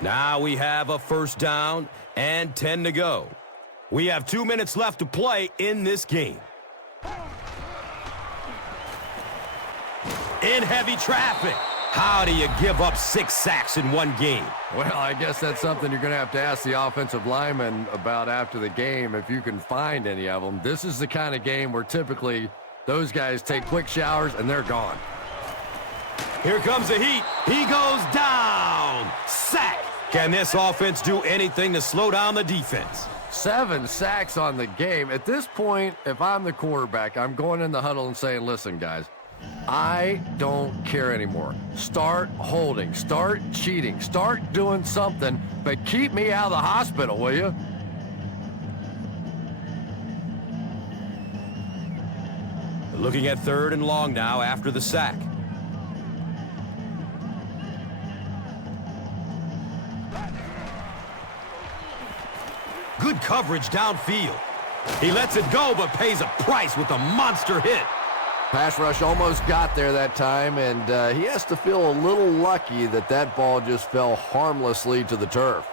Now we have a 1st down and 10 to go. We have 2 minutes left to play in this game. In heavy traffic. How do you give up 6 sacks in one game? Well, I guess that's something you're going to have to ask the offensive lineman about after the game, if you can find any of them. This is the kind of game where typically those guys take quick showers and they're gone. Here comes the heat. He goes down. Sack. Can this offense do anything to slow down the defense? 7 sacks on the game. At this point, if I'm the quarterback, I'm going in the huddle and saying, listen, guys, I don't care anymore. Start holding, start cheating, start doing something, but keep me out of the hospital, will you? Looking at 3rd and long now after the sack. Good coverage downfield. He lets it go, but pays a price with a monster hit. Pass rush almost got there that time, and he has to feel a little lucky that that ball just fell harmlessly to the turf.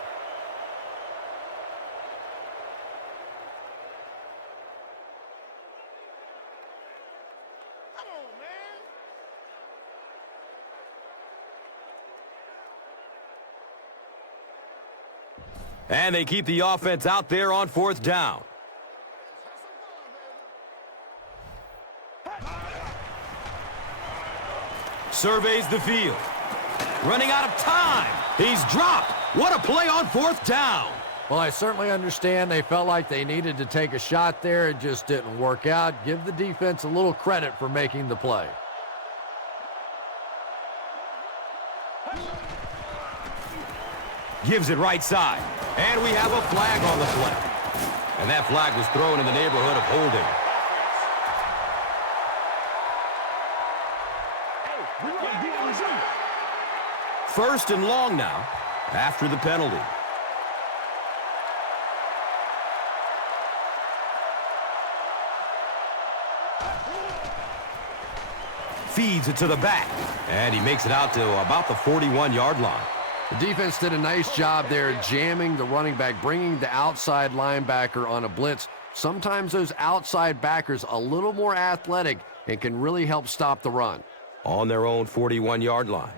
And they keep the offense out there on 4th down. Surveys the field. Running out of time. He's dropped. What a play on 4th down. Well, I certainly understand they felt like they needed to take a shot there. It just didn't work out. Give the defense a little credit for making the play. Gives it right side. And we have a flag on the play. And that flag was thrown in the neighborhood of holding. First and long now after the penalty. Feeds it to the back. And he makes it out to about the 41-yard line. The defense did a nice job there jamming the running back, bringing the outside linebacker on a blitz. Sometimes those outside backers a little more athletic and can really help stop the run. On their own 41-yard line.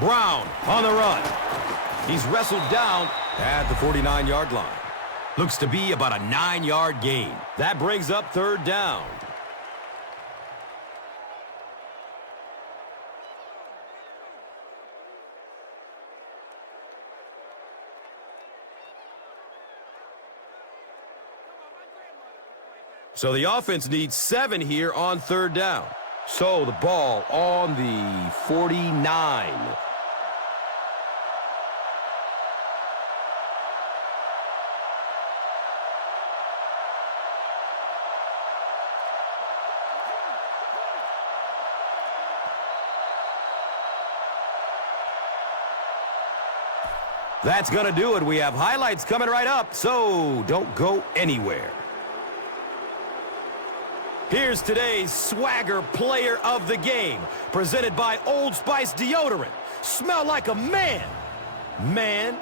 Brown on the run. He's wrestled down at the 49-yard line. Looks to be about a 9-yard gain. That brings up 3rd down. So the offense needs 7 here on 3rd down. So the ball on the 49. That's going to do it. We have highlights coming right up, so don't go anywhere. Here's today's Swagger Player of the Game, presented by Old Spice Deodorant. Smell like a man. Man.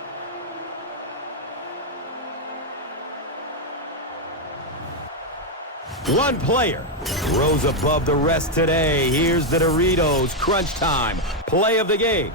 One player rose above the rest today. Here's the Doritos Crunch Time Play of the Game.